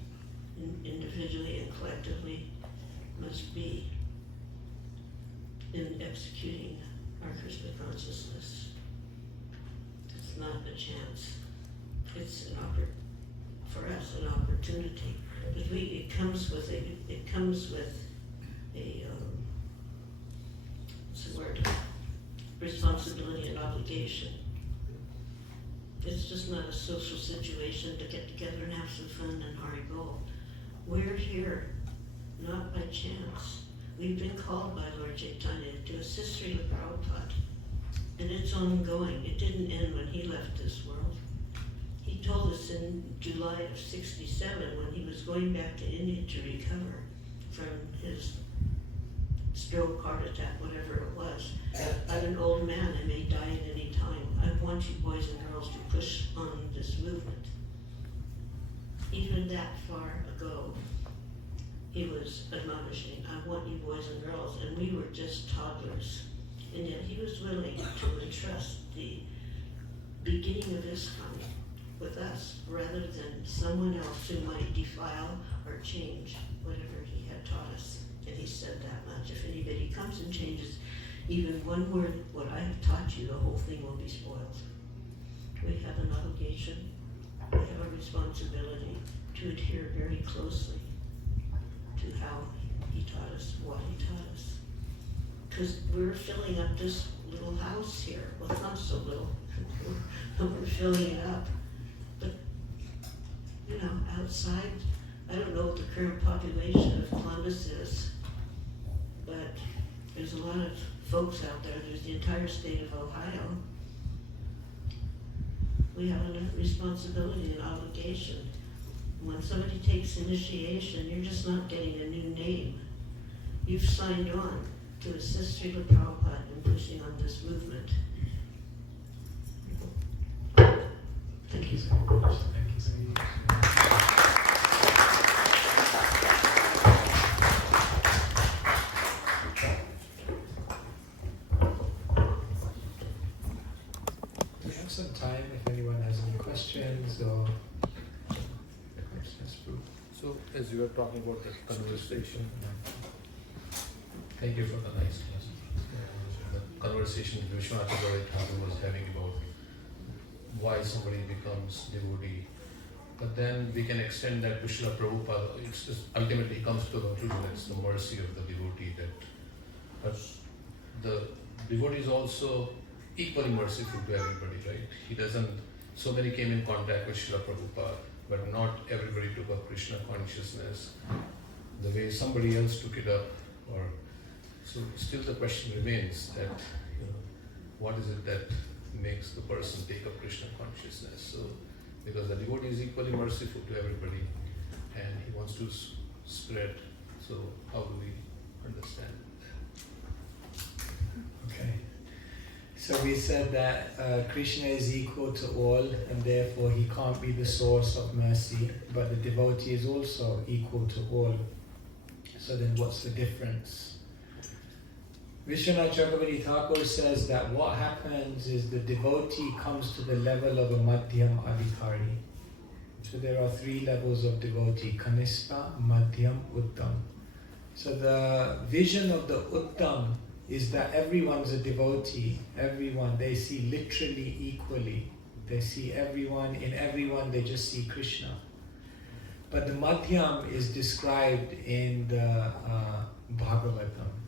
individually and collectively must be in executing our Krishna consciousness. It's not a chance. It's for us an opportunity. But it comes with a what's the word? Responsibility and obligation. It's just not a social situation to get together and have some fun and Hari Bol. We're here, not by chance. We've been called by Lord Chaitanya to assist Srila Prabhupada, and it's ongoing. It didn't end when he left this world. He told us in July of '67, when he was going back to India to recover from his stroke, heart attack, whatever it was. I'm an old man, I may die at any time. I want you boys and girls to push on this movement. Even that far ago, he was admonishing, I want you boys and girls, and we were just toddlers. And yet he was willing to entrust the beginning of ISKCON with us, rather than someone else who might defile or change whatever he had taught us. And he said that much. If anybody comes and changes even one word, what I have taught you, the whole thing will be spoiled. We have an obligation, we have a responsibility to adhere very closely to how he taught us, what he taught us. Because we're filling up this little house here. Well, it's not so little. We're filling it up. But, outside I don't know what the current population of Columbus is, but there's a lot of folks out there. There's the entire state of Ohio. We have a responsibility and obligation. When somebody takes initiation, you're just not getting a new name. You've signed on to assist Srila Prabhupada in pushing on this movement. Thank you so much. Thank you so much. We have some time if anyone has any questions or questions. So, as you were talking about the conversation, Thank you for the nice lesson. The conversation Vishwanath Thakur was having about why somebody becomes devotee. But then we can extend that to Srila Prabhupada. It's just ultimately comes to the conclusion that it's the mercy of the devotee that the devotee is also equally merciful to everybody, right? He doesn't, so many came in contact with Srila Prabhupada, but not everybody took up Krishna consciousness the way somebody else took it up. Or so still the question remains that, what is it that makes the person take up Krishna consciousness? So, because the devotee is equally merciful to everybody and he wants to spread, so how do we understand that? Okay. So we said that Krishna is equal to all and therefore he can't be the source of mercy, but the devotee is also equal to all. So then what's the difference? Vishwanath Chakravarti Thakur says that what happens is the devotee comes to the level of a Madhyam Adhikari. So there are 3 levels of devotee: Kanishta, Madhyam, Uttam. So the vision of the Uttam is that everyone's a devotee. Everyone, they see literally equally. They see everyone, in everyone they just see Krishna. But the Madhyam is described in the Bhagavatam.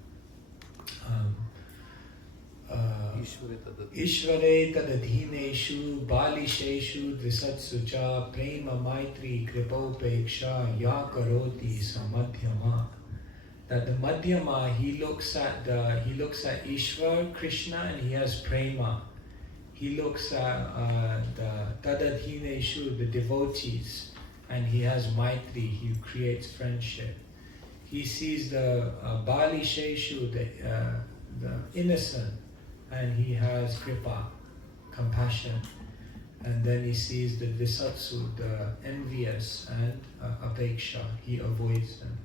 Ishvare tadadhineshu balisheshu dvisatsu cha prema maitri kripopeksha ya karoti samadhyama. That the Madhyama, he looks at Ishvar, Krishna, and he has prema. He looks at the tadadhineshu, the devotees, and he has maitri, he creates friendship. He sees the Bali Sheshu, the innocent, and he has kripa, compassion. And then he sees the Visatsu, the envious, and apeksha, he avoids them.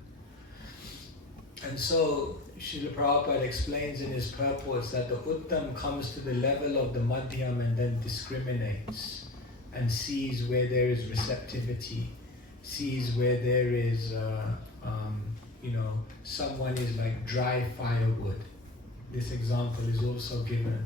And so Srila Prabhupada explains in his purports that the Uttam comes to the level of the Madhyam and then discriminates and sees where there is receptivity, sees where there is someone is like dry firewood. This example is also given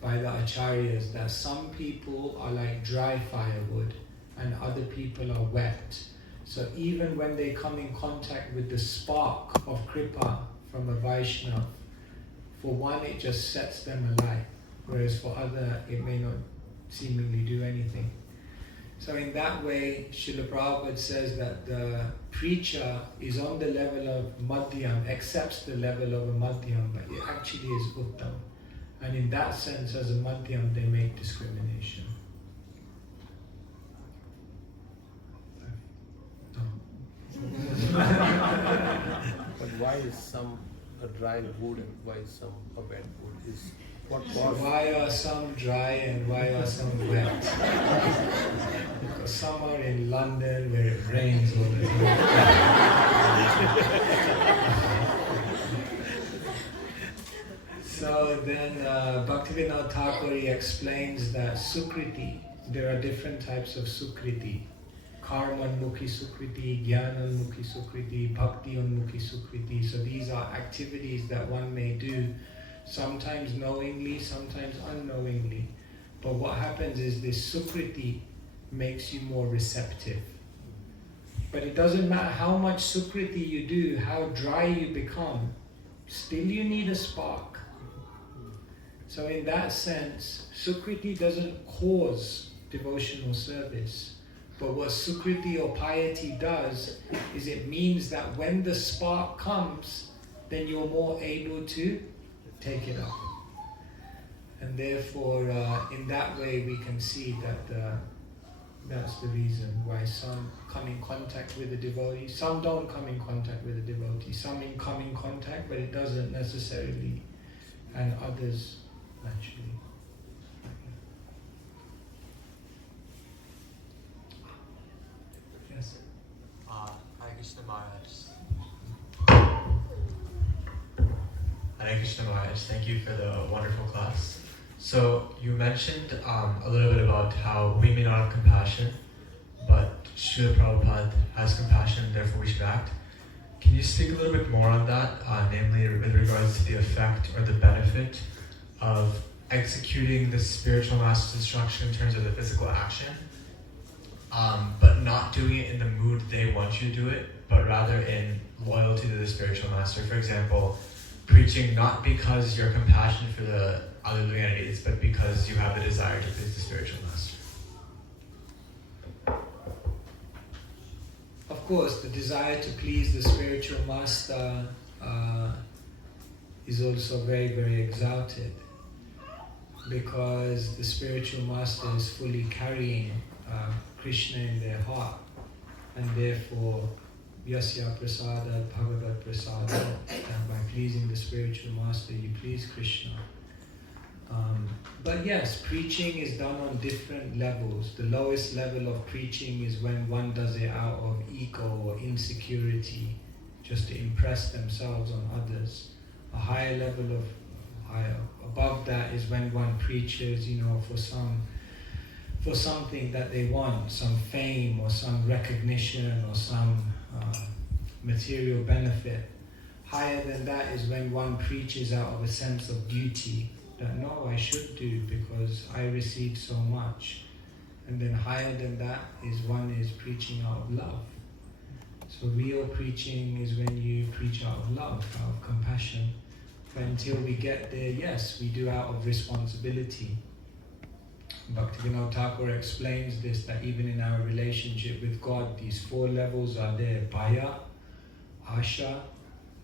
by the acharyas that some people are like dry firewood and other people are wet. So even when they come in contact with the spark of kripa from a Vaishnava, for one it just sets them alight, whereas for other it may not seemingly do anything. So in that way, Srila Prabhupada says that the preacher is on the level of Madhyam, accepts the level of a Madhyam, but it actually is Uttam. And in that sense, as a Madhyam, they make discrimination. but why is some a dry wood and why is some a wet wood? Is what So cause? why are some dry and why are some wet? Because some are in London where it rains all the time. So then Bhaktivinoda Thakur explains that Sukriti, there are different types of Sukriti. Karma-unmukhi Sukriti, Jnana-unmukhi Sukriti, Bhakti-unmukhi Sukriti. So these are activities that one may do, sometimes knowingly, sometimes unknowingly. But what happens is this Sukriti makes you more receptive. But it doesn't matter how much Sukriti you do, how dry you become, still you need a spark. So in that sense, Sukriti doesn't cause devotional service. But what Sukriti or piety does is it means that when the spark comes, then you're more able to take it up. And therefore, in that way, we can see that that's the reason why some come in contact with the devotee, some don't come in contact with the devotee, some come in contact, but it doesn't necessarily, and others naturally. Yes. Hare Krishna Maharaj. Hare Krishna Maharaj, thank you for the wonderful class. So you mentioned a little bit about how we may not have compassion, but Srila Prabhupada has compassion, therefore we should act. Can you speak a little bit more on that, namely with regards to the effect or the benefit of executing the spiritual master's instruction in terms of the physical action, but not doing it in the mood they want you to do it, but rather in loyalty to the spiritual master? For example, preaching not because you're compassionate for the other living entities, but because you have the desire to please the spiritual master. Of course, the desire to please the spiritual master is also very, very exalted, because the spiritual master is fully carrying Krishna in their heart, and therefore Yasya Prasada Bhagavat Prasada, and by pleasing the spiritual master you please Krishna. But yes, preaching is done on different levels. The lowest level of preaching is when one does it out of ego or insecurity, just to impress themselves on others. A higher level above that is when one preaches, for something that they want, some fame or some recognition or some material benefit. Higher than that is when one preaches out of a sense of duty, that no, I should do because I received so much. And then higher than that is one is preaching out of love. So real preaching is when you preach out of love, out of compassion. But until we get there, yes, we do out of responsibility. Bhaktivinoda Thakur explains this, that even in our relationship with God, these 4 levels are there: Bhaya, Asha,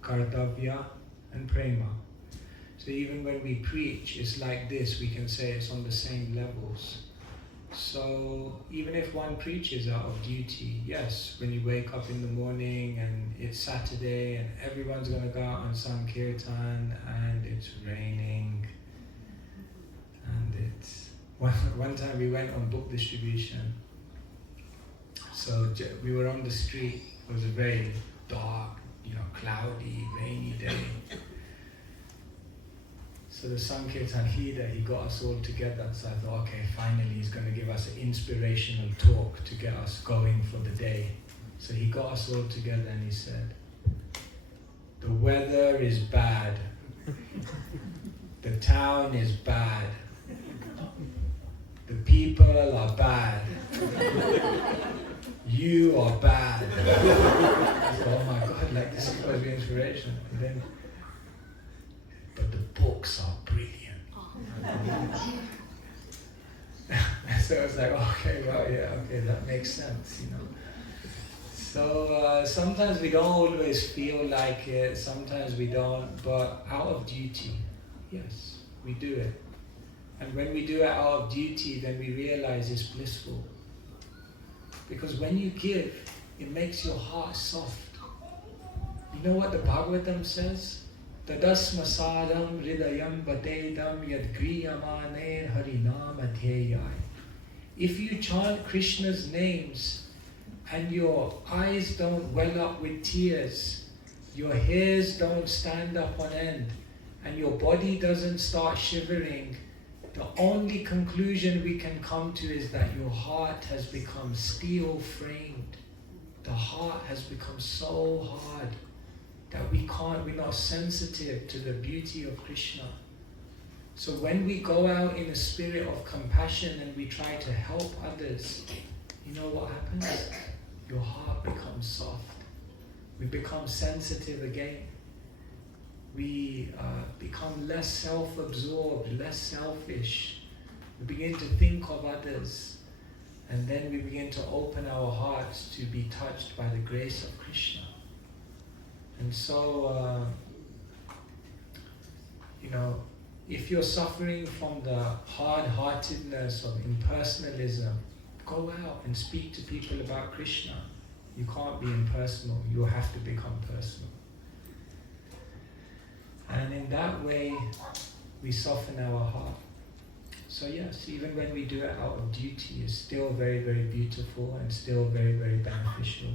Kartavya, and Prema. So even when we preach, it's like this, we can say it's on the same levels. So even if one preaches out of duty, yes, when you wake up in the morning and it's Saturday and everyone's going to go out on Sankirtan and it's raining, and it's... One time we went on book distribution, so we were on the street. It was a very dark, cloudy, rainy day. So the Sankirtan leader, he got us all together. So I thought, okay, finally he's going to give us an inspirational talk to get us going for the day. So he got us all together and he said, the weather is bad. The town is bad. The people are bad. You are bad. I thought, oh my God, this is supposed to be inspiration. And then, but the books are brilliant. So I was like, okay, well, yeah, okay, that makes sense, So sometimes we don't always feel like it, sometimes we don't, but out of duty, yes, we do it. And when we do it out of duty, then we realize it's blissful. Because when you give, it makes your heart soft. You know what the Bhagavatam says? Tadasma sadam hridayam batedam yadgriyamane harinam adhyayai. If you chant Krishna's names and your eyes don't well up with tears, your hairs don't stand up on end, and your body doesn't start shivering, the only conclusion we can come to is that your heart has become steel framed. The heart has become so hard that we're not sensitive to the beauty of Krishna. So when we go out in a spirit of compassion and we try to help others, you know what happens? Your heart becomes soft. We become sensitive again. We become less self-absorbed, less selfish. We begin to think of others. And then we begin to open our hearts to be touched by the grace of Krishna. And so, if you're suffering from the hard-heartedness of impersonalism, go out and speak to people about Krishna. You can't be impersonal, you have to become personal. And in that way, we soften our heart. So yes, even when we do it out of duty, it's still very, very beautiful and still very, very beneficial.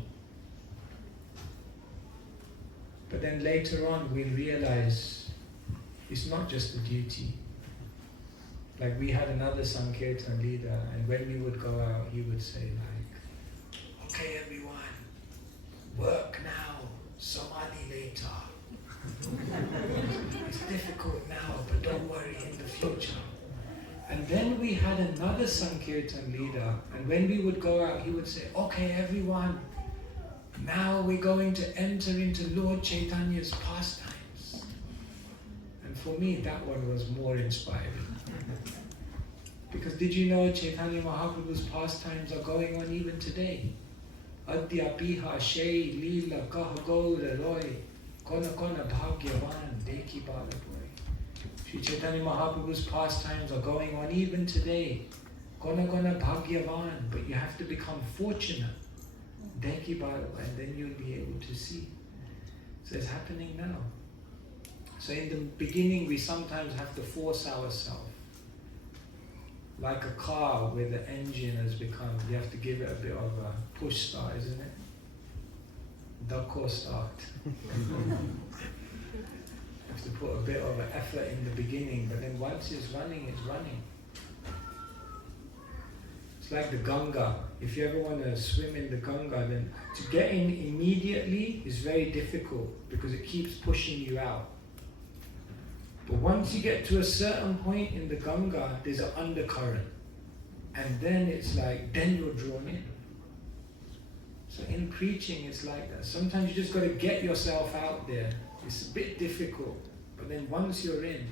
But then later on, we realize it's not just a duty. Like we had another Sankirtan leader, and when we would go out, he would say like, okay everyone, work now, samadhi later. It's difficult now, but don't worry in the future. And then we had another Sankirtan leader, and when we would go out, he would say, okay everyone, now we're going to enter into Lord Chaitanya's pastimes. And for me, that one was more inspiring. Because did you know Chaitanya Mahaprabhu's pastimes are going on even today? Adhyapiha Shei Leela Kahagora Roy Kona Kona Bhagyavan Deki Balaboy. Sri Chaitanya Mahaprabhu's pastimes are going on even today. Kona Kona Bhagyavan, but you have to become fortunate. Deki Balaboy, and then you'll be able to see. So it's happening now. So in the beginning, we sometimes have to force ourselves. Like a car where the engine has become, you have to give it a bit of a push start, isn't it? Duck start. You have to put a bit of an effort in the beginning, but then once it's running, it's running. It's like the Ganga. If you ever want to swim in the Ganga, then to get in immediately is very difficult because it keeps pushing you out. But once you get to a certain point in the Ganga, there's an undercurrent. And then it's like, then you're drawn in. So in preaching, it's like that. Sometimes you just got to get yourself out there. It's a bit difficult. But then once you're in.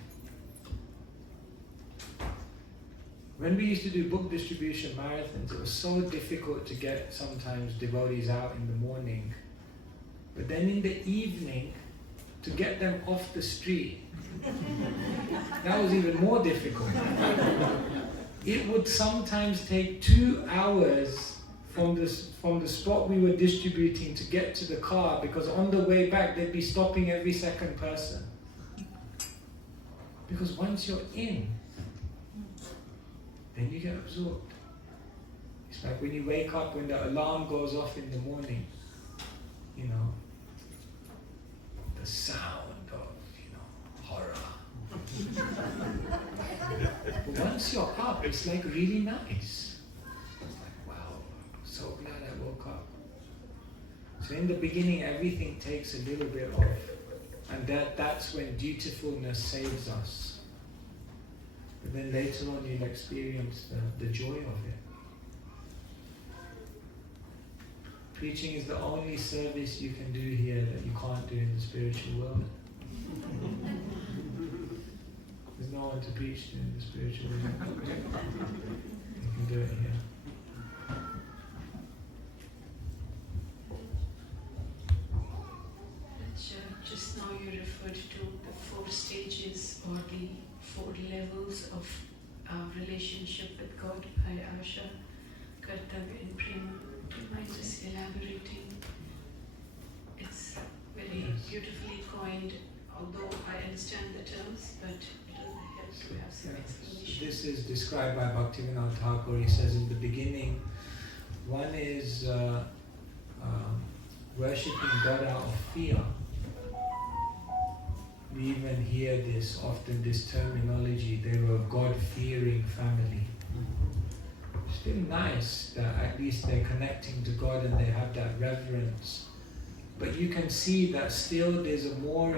When we used to do book distribution marathons, it was so difficult to get sometimes devotees out in the morning. But then in the evening, to get them off the street, that was even more difficult. It would sometimes take 2 hours from the spot we were distributing to get to the car, because on the way back they'd be stopping every second person. Because once you're in, then you get absorbed. It's like when you wake up, when the alarm goes off in the morning, the sound of, horror. But once you're up, it's like really nice. It's like, wow, I'm so glad I woke up. So in the beginning, everything takes a little bit off. And that's when dutifulness saves us. But then later on, you'll experience the joy of it. Preaching is the only service you can do here that you can't do in the spiritual world. There's no one to preach to in the spiritual world. You can do it here. Just now you referred to the 4 stages or the 4 levels of relationship with God, Asha, Kartavya and Prema. Do you mind just elaborating? It's very beautifully coined, although I understand the terms, but it will help to have some explanation. This is described by Bhaktivinoda Thakur. He says in the beginning, one is worshipping God out of fear. We even hear this often, this terminology, they were a God-fearing family. Still nice that at least they're connecting to God and they have that reverence. But you can see that still there's a more,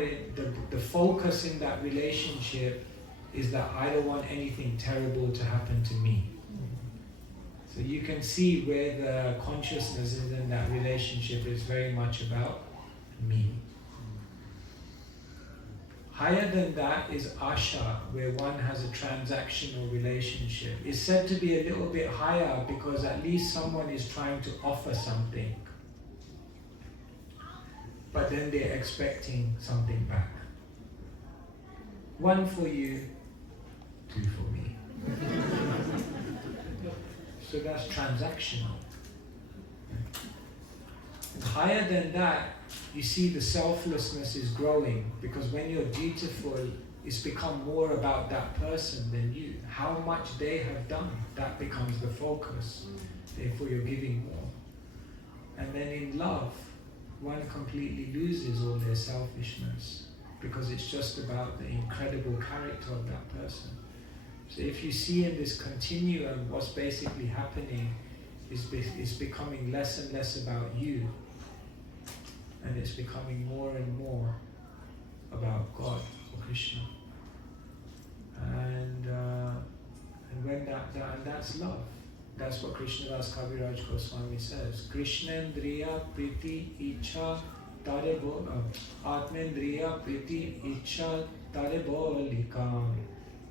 the focus in that relationship is that I don't want anything terrible to happen to me. So you can see where the consciousness is in that relationship is very much about me. Higher than that is asha, where one has a transactional relationship. It's said to be a little bit higher because at least someone is trying to offer something. But then they're expecting something back. 1 for you, 2 for me. So that's transactional. And higher than that, you see the selflessness is growing, because when you're dutiful, it's become more about that person than you. How much they have done, that becomes the focus. Therefore you're giving more. And then in love, one completely loses all their selfishness, because it's just about the incredible character of that person. So if you see in this continuum, what's basically happening is it's becoming less and less about you, and it's becoming more and more about God or Krishna. And when and that's love. That's what Krishnadas Kaviraj Goswami says. Krishnendriya priti icha tare Atmendriya priti icha tare bolikam.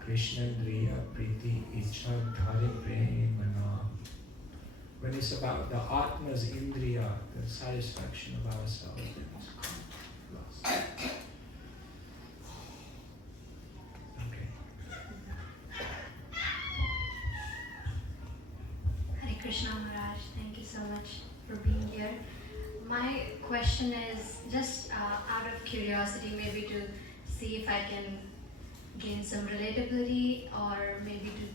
Krishnendriya priti icha tare premana. When it's about the Atma's Indriya, the satisfaction of ourselves, then it's come. Okay. Hare Krishna Maharaj, thank you so much for being here. My question is just out of curiosity, maybe to see if I can gain some relatability, or maybe to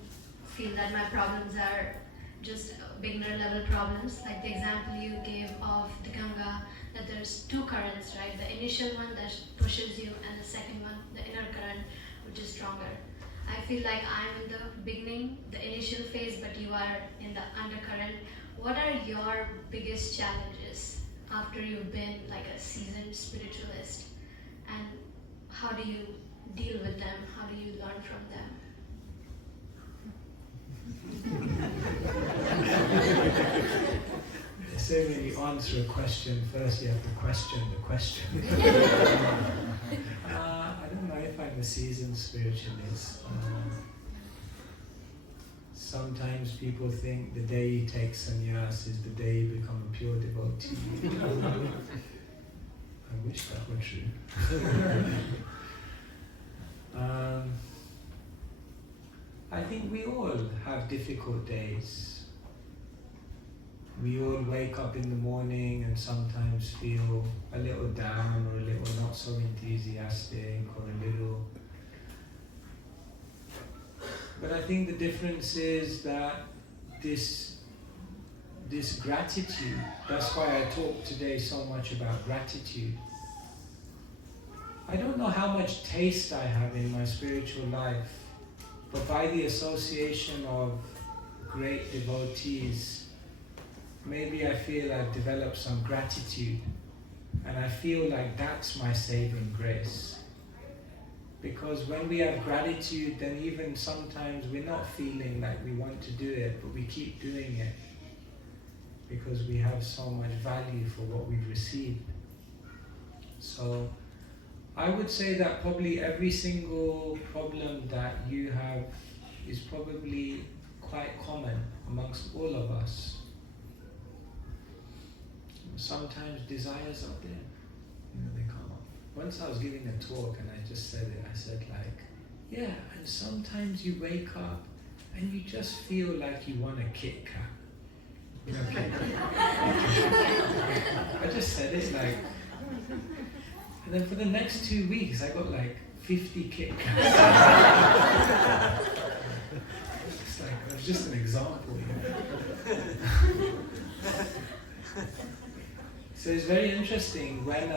feel that my problems are just beginner level problems, like the example you gave of the Ganga, that there's 2 currents, right? The initial one that pushes you, and the second one, the inner current, which is stronger. I feel like I'm in the beginning, the initial phase, but you are in the undercurrent. What are your biggest challenges after you've been like a seasoned spiritualist? And how do you deal with them? How do you learn from them? They say when you answer a question, first you have to question the question. I don't know if I'm a seasoned spiritualist. Sometimes people think the day you take sannyas is the day you become a pure devotee. I wish that were true. I think we all have difficult days. We all wake up in the morning and sometimes feel a little down, or a little not so enthusiastic, or a little... But I think the difference is that this gratitude, that's why I talk today so much about gratitude. I don't know how much taste I have in my spiritual life, but by the association of great devotees, maybe I feel I've developed some gratitude, and I feel like that's my saving grace. Because when we have gratitude, then even sometimes we're not feeling like we want to do it, but we keep doing it because we have so much value for what we've received. So I would say that probably every single problem that you have is probably quite common amongst all of us. Sometimes desires are there, they come up. Once I was giving a talk and I just said it, I said like, yeah, and sometimes you wake up and you just feel like you want a Kit Kat. Kit Kat. I just said it like, and then for the next 2 weeks I got like 50 Kit Kats. It's like, it was just an example, So it's very interesting when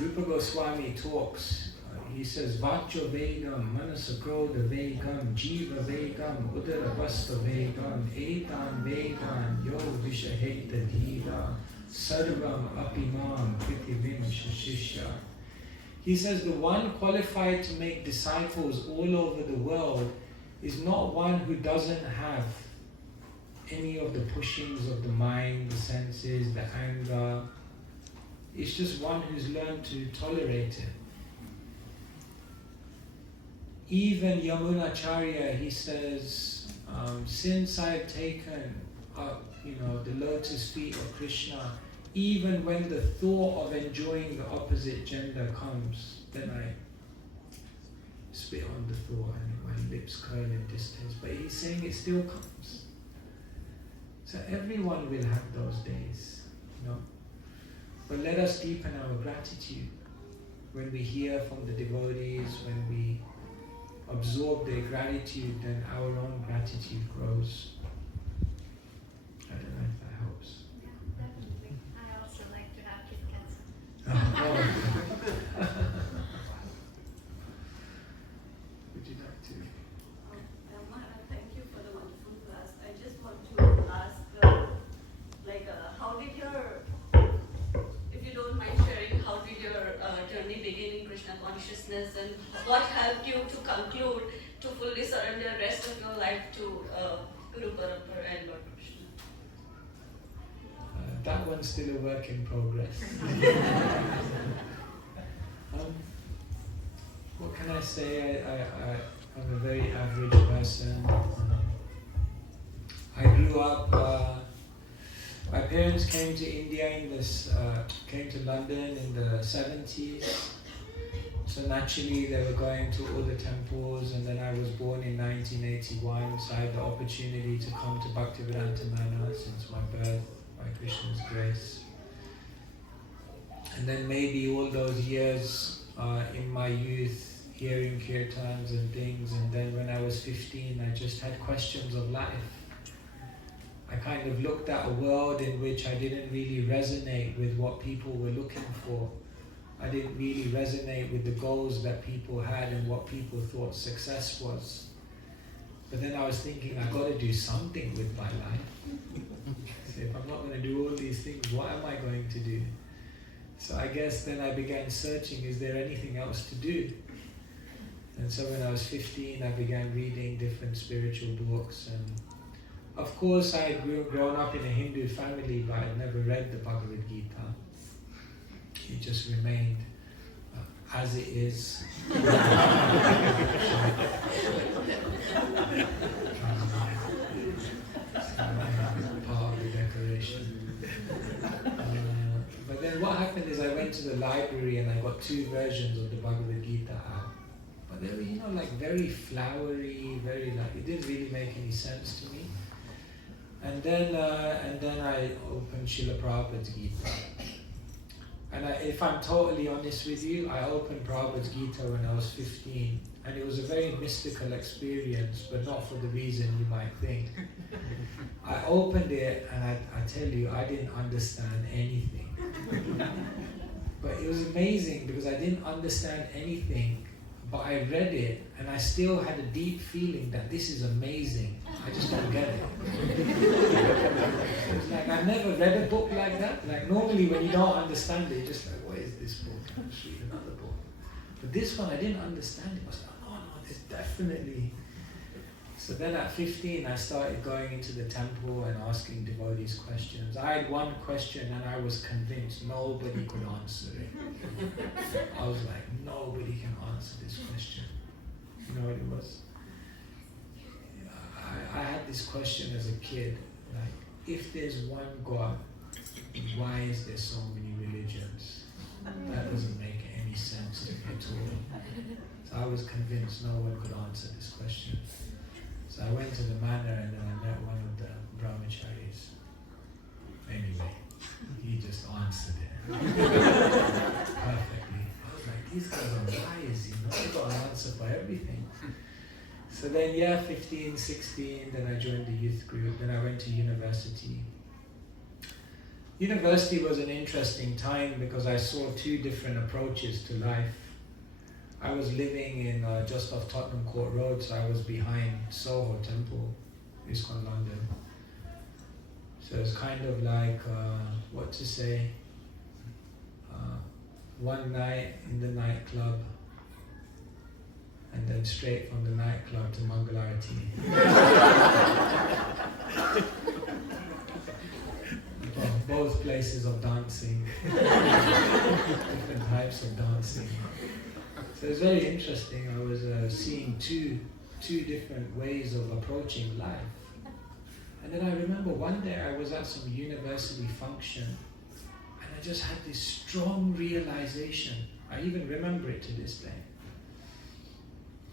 Rupa Goswami talks, he says, Vacho Vegam, Manasakroda Vegam, Jiva Vegam, Udara Basta Vegam, Etan Vegan, Yo Vishaheta Dhiva, Sarvam Apimam, Kritivim Shashishya. He says the one qualified to make disciples all over the world is not one who doesn't have any of the pushings of the mind, the senses, the anger. It's just one who's learned to tolerate it. even Yamunacharya, he says, since I've taken up, the lotus feet of Krishna, even when the thought of enjoying the opposite gender comes, then I spit on the thought and my lips curl in distaste. But he's saying it still comes. So everyone will have those days, But let us deepen our gratitude when we hear from the devotees, when we absorb their gratitude, then our own gratitude grows. I don't know if that helps. Yeah, definitely. I also like to have Kit Kats. Would you like to? Maharaj, thank you for the wonderful class. I just want to ask, how did if you don't mind sharing, how did your journey begin in Krishna consciousness, and what helped you to conclude to fully surrender the rest of your life to Guru Parampara and Lord Krishna? That one's still a work in progress. What can I say? I'm a very average person. I grew up, my parents came to India came to London in the 70s. So naturally they were going to all the temples, and then I was born in 1981, so I had the opportunity to come to Bhaktivedanta Manor since my birth, by Krishna's grace. And then maybe all those years in my youth, hearing kirtans and things, and then when I was 15, I just had questions of life. I kind of looked at a world in which I didn't really resonate with what people were looking for. I didn't really resonate with the goals that people had and what people thought success was. But then I was thinking, I've got to do something with my life. So if I'm not going to do all these things, what am I going to do? So I guess then I began searching, is there anything else to do? And so when I was 15, I began reading different spiritual books. And of course, I had grown up in a Hindu family, but I'd never read the Bhagavad Gita. It just remained as it is. Part of the decoration. But then what happened is I went to the library and I got 2 versions of the Bhagavad Gita out. But they were, very flowery, it didn't really make any sense to me. And then I opened Srila Prabhupada's Gita. And if I'm totally honest with you, I opened Prabhupada's Gita when I was 15. And it was a very mystical experience, but not for the reason you might think. I opened it and I tell you, I didn't understand anything. But it was amazing because I didn't understand anything, but I read it and I still had a deep feeling that this is amazing. I just don't get it. It was like I've never read a book like that. Like normally when you don't understand it, you're just like, what is this book? I'll just read another book. But this one I didn't understand it. I was like, oh no, there's definitely. So then at 15 I started going into the temple and asking devotees questions. I had one question and I was convinced nobody could answer it. I was like, nobody can answer this question. You know what it was? I had this question as a kid, like, if there's one God, why is there so many religions? That doesn't make any sense to me at all. So I was convinced no one could answer this question. So I went to the manor and then I met one of the brahmacharis. Anyway, he just answered it perfectly. I was like, these guys are wise, they've got an answer for everything. So then 15, 16, then I joined the youth group, then I went to university. University was an interesting time because I saw 2 different approaches to life. I was living in just off Tottenham Court Road, so I was behind Soho Temple, ISKCON London. So it's kind of like, one night in the nightclub, and then straight from the nightclub to Mangalacharan. Both places of dancing, different types of dancing. So it's very interesting. I was seeing two different ways of approaching life. And then I remember one day I was at some university function and I just had this strong realization. I even remember it to this day.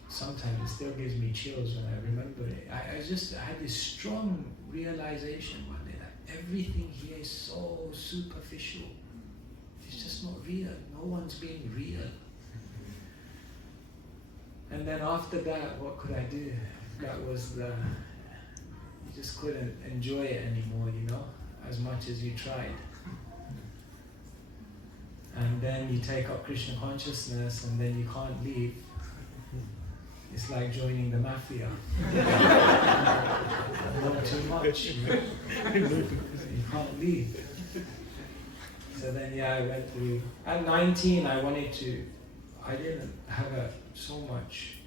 Sometimes it still gives me chills when I remember it. I had this strong realization one day that everything here is so superficial. It's just not real. No one's being real. And then after that, what could I do? That was you just couldn't enjoy it anymore, as much as you tried. And then you take up Krishna consciousness and then you can't leave. It's like joining the mafia. Not too much. You can't leave. So then I went through. At 19 I didn't have so much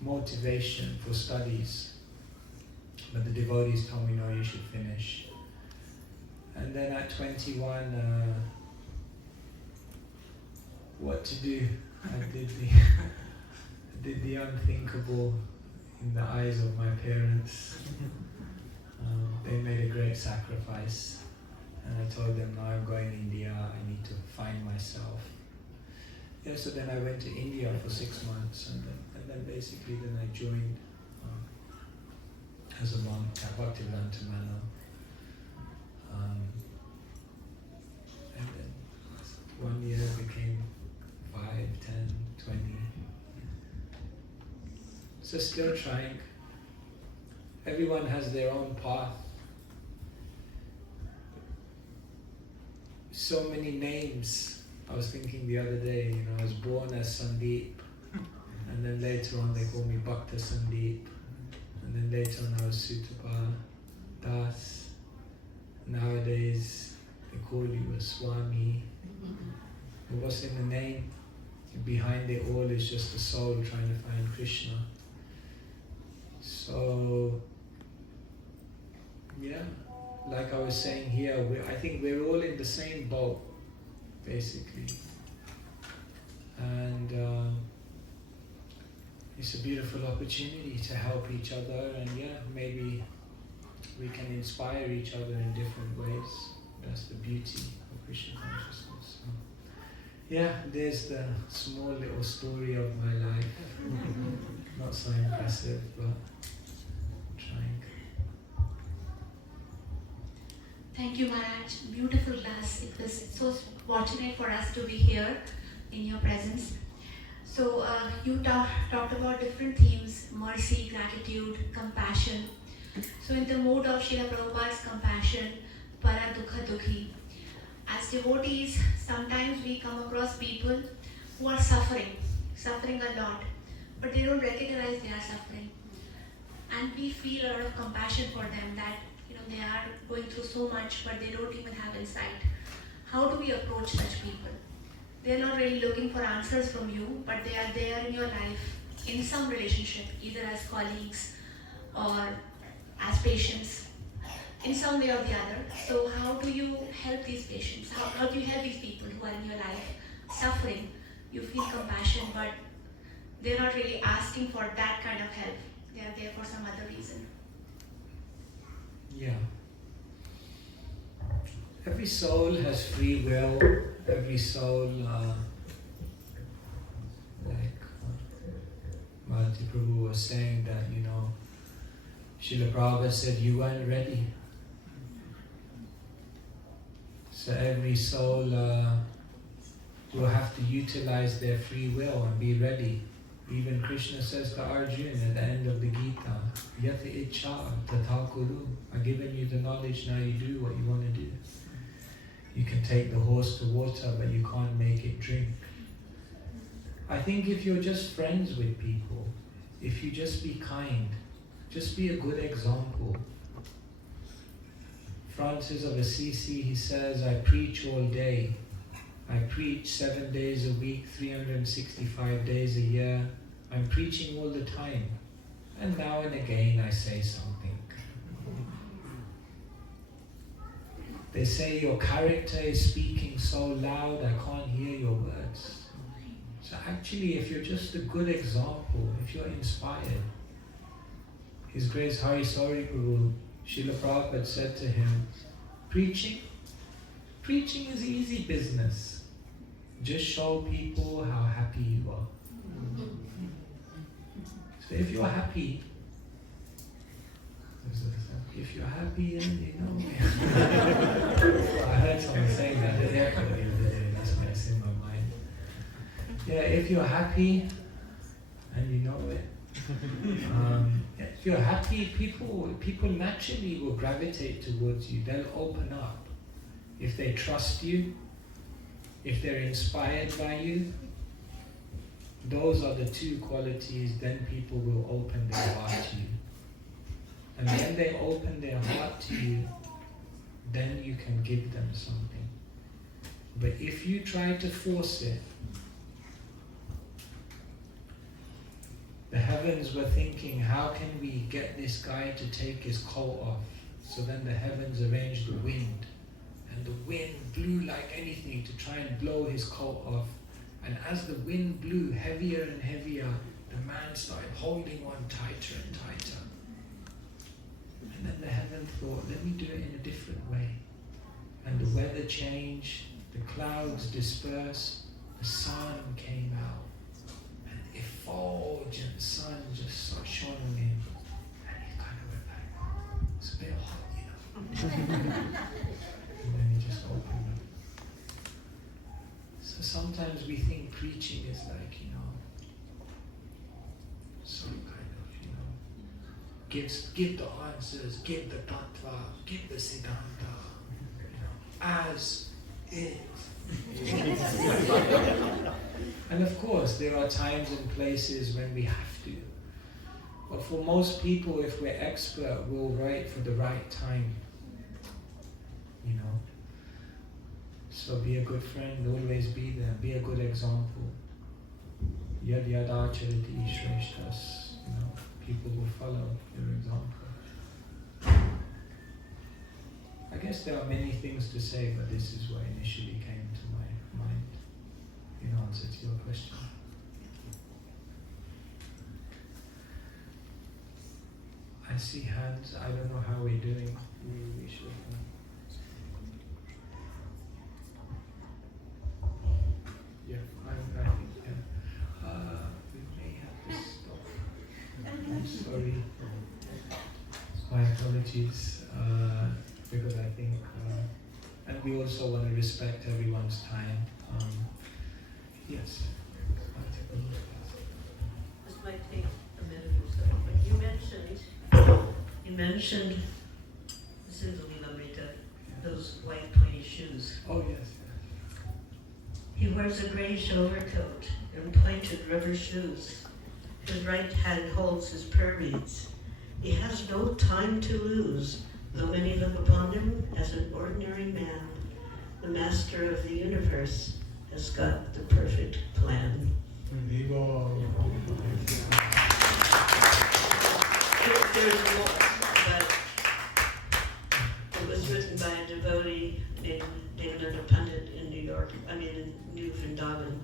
motivation for studies. But the devotees told me, no, you should finish. And then at 21, what to do? I did the unthinkable in the eyes of my parents. They made a great sacrifice. And I told them, no, I'm going to India, I need to find myself. Yeah, so then I went to India for 6 months, and then basically I joined as a monk at Bhaktivedanta Manor. And then 1 year became 5, 10, 20. So still trying. Everyone has their own path. So many names. I was thinking the other day, I was born as Sandeep, and then later on they called me Bhakta Sandeep, and then later on I was Sutapa Das. Nowadays they call you a Swami. And what's in the name? Behind it all is just the soul trying to find Krishna. So, yeah, like I was saying here, I think we're all in the same boat, basically. And it's a beautiful opportunity to help each other, and maybe we can inspire each other in different ways. That's the beauty of Krishna consciousness. So, there's the small little story of my life. Not so impressive, but trying. Thank you, Maharaj. Beautiful class. It was so fortunate for us to be here in your presence. So you talked about different themes: mercy, gratitude, compassion. So in the mode of Srila Prabhupada's compassion, para dukha dukhi, as devotees, sometimes we come across people who are suffering a lot, but they don't recognize they are suffering. And we feel a lot of compassion for them that they are going through so much, but they don't even have insight. How do we approach such people? They're not really looking for answers from you, but they are there in your life in some relationship, either as colleagues or as patients, in some way or the other. So how do you help these patients? How do you help these people who are in your life suffering? You feel compassion, but they're not really asking for that kind of help. They are there for some other reason. Yeah. Every soul has free will. Every soul, like Bharati Prabhu was saying that, Srila Prabhupada said you weren't ready. So every soul will have to utilize their free will and be ready. Even Krishna says to Arjuna at the end of the Gita, Yata Ichha Tatha Kuru. I've given you the knowledge, now you do what you want to do. You can take the horse to water, but you can't make it drink. I think if you're just friends with people, if you just be kind, just be a good example. Francis of Assisi, he says, I preach all day. I preach 7 days a week, 365 days a year. I'm preaching all the time. And now and again I say something. They say your character is speaking so loud I can't hear your words. So actually, if you're just a good example, if you're inspired, His Grace Hari Sauri Guru, Srila Prabhupada said to him, preaching is easy business. Just show people how happy you are. So if you're happy, and you know, I heard someone saying that at the airport the other day, that's why it's in my mind. Yeah, if you're happy and you know it, if you're happy, people naturally will gravitate towards you. They'll open up. If they trust you, if they're inspired by you, those are the two qualities, then people will open their heart to you. And when they open their heart to you, then you can give them something. But if you try to force it, the heavens were thinking, how can we get this guy to take his coat off? So then the heavens arranged the wind. And the wind blew like anything to try and blow his coat off. And as the wind blew heavier and heavier, the man started holding on tighter and tighter. And then the heaven thought, let me do it in a different way. And the weather changed, the clouds dispersed, the sun came out. And the effulgent sun just shone on him. And he kind of went like, it's a bit hot, you know. And then he just opened up. So sometimes we think preaching is like, you know, some kind of, you know, give the answers, give the tattva, give the siddhanta, you know, as is. And of course, there are times and places when we have to. But for most people, if we're expert, we'll write for the right time. You know? So be a good friend, always be there, be a good example. Yad yada chariti shreshtas, you know, people will follow your example. I guess there are many things to say, but this is what initially came to my mind in answer to your question. I see hands, I don't know how we're doing. We should. Yeah, I think, yeah. We may have to stop. I'm sorry. My apologies. Because I think, and we also want to respect everyone's time. Yes. This might take a minute or so, but you mentioned those white pointy shoes. Oh yes. He wears a grayish overcoat and pointed rubber shoes. His right hand holds his prayer beads. He has no time to lose. Though many look upon him as an ordinary man, the master of the universe has got the perfect plan. There's more, but it was written by a devotee named Devananda Pandit in New York, in New Vrindavan,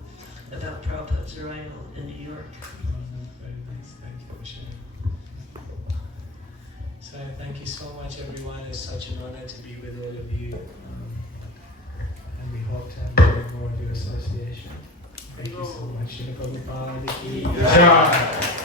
about Prabhupada's arrival in New York. Very nice. Thank you for sharing. So thank you so much, everyone. It's such an honor to be with all of you. And we hope to have more of your association. Thank you so much. Srila Prabhupada ki jai.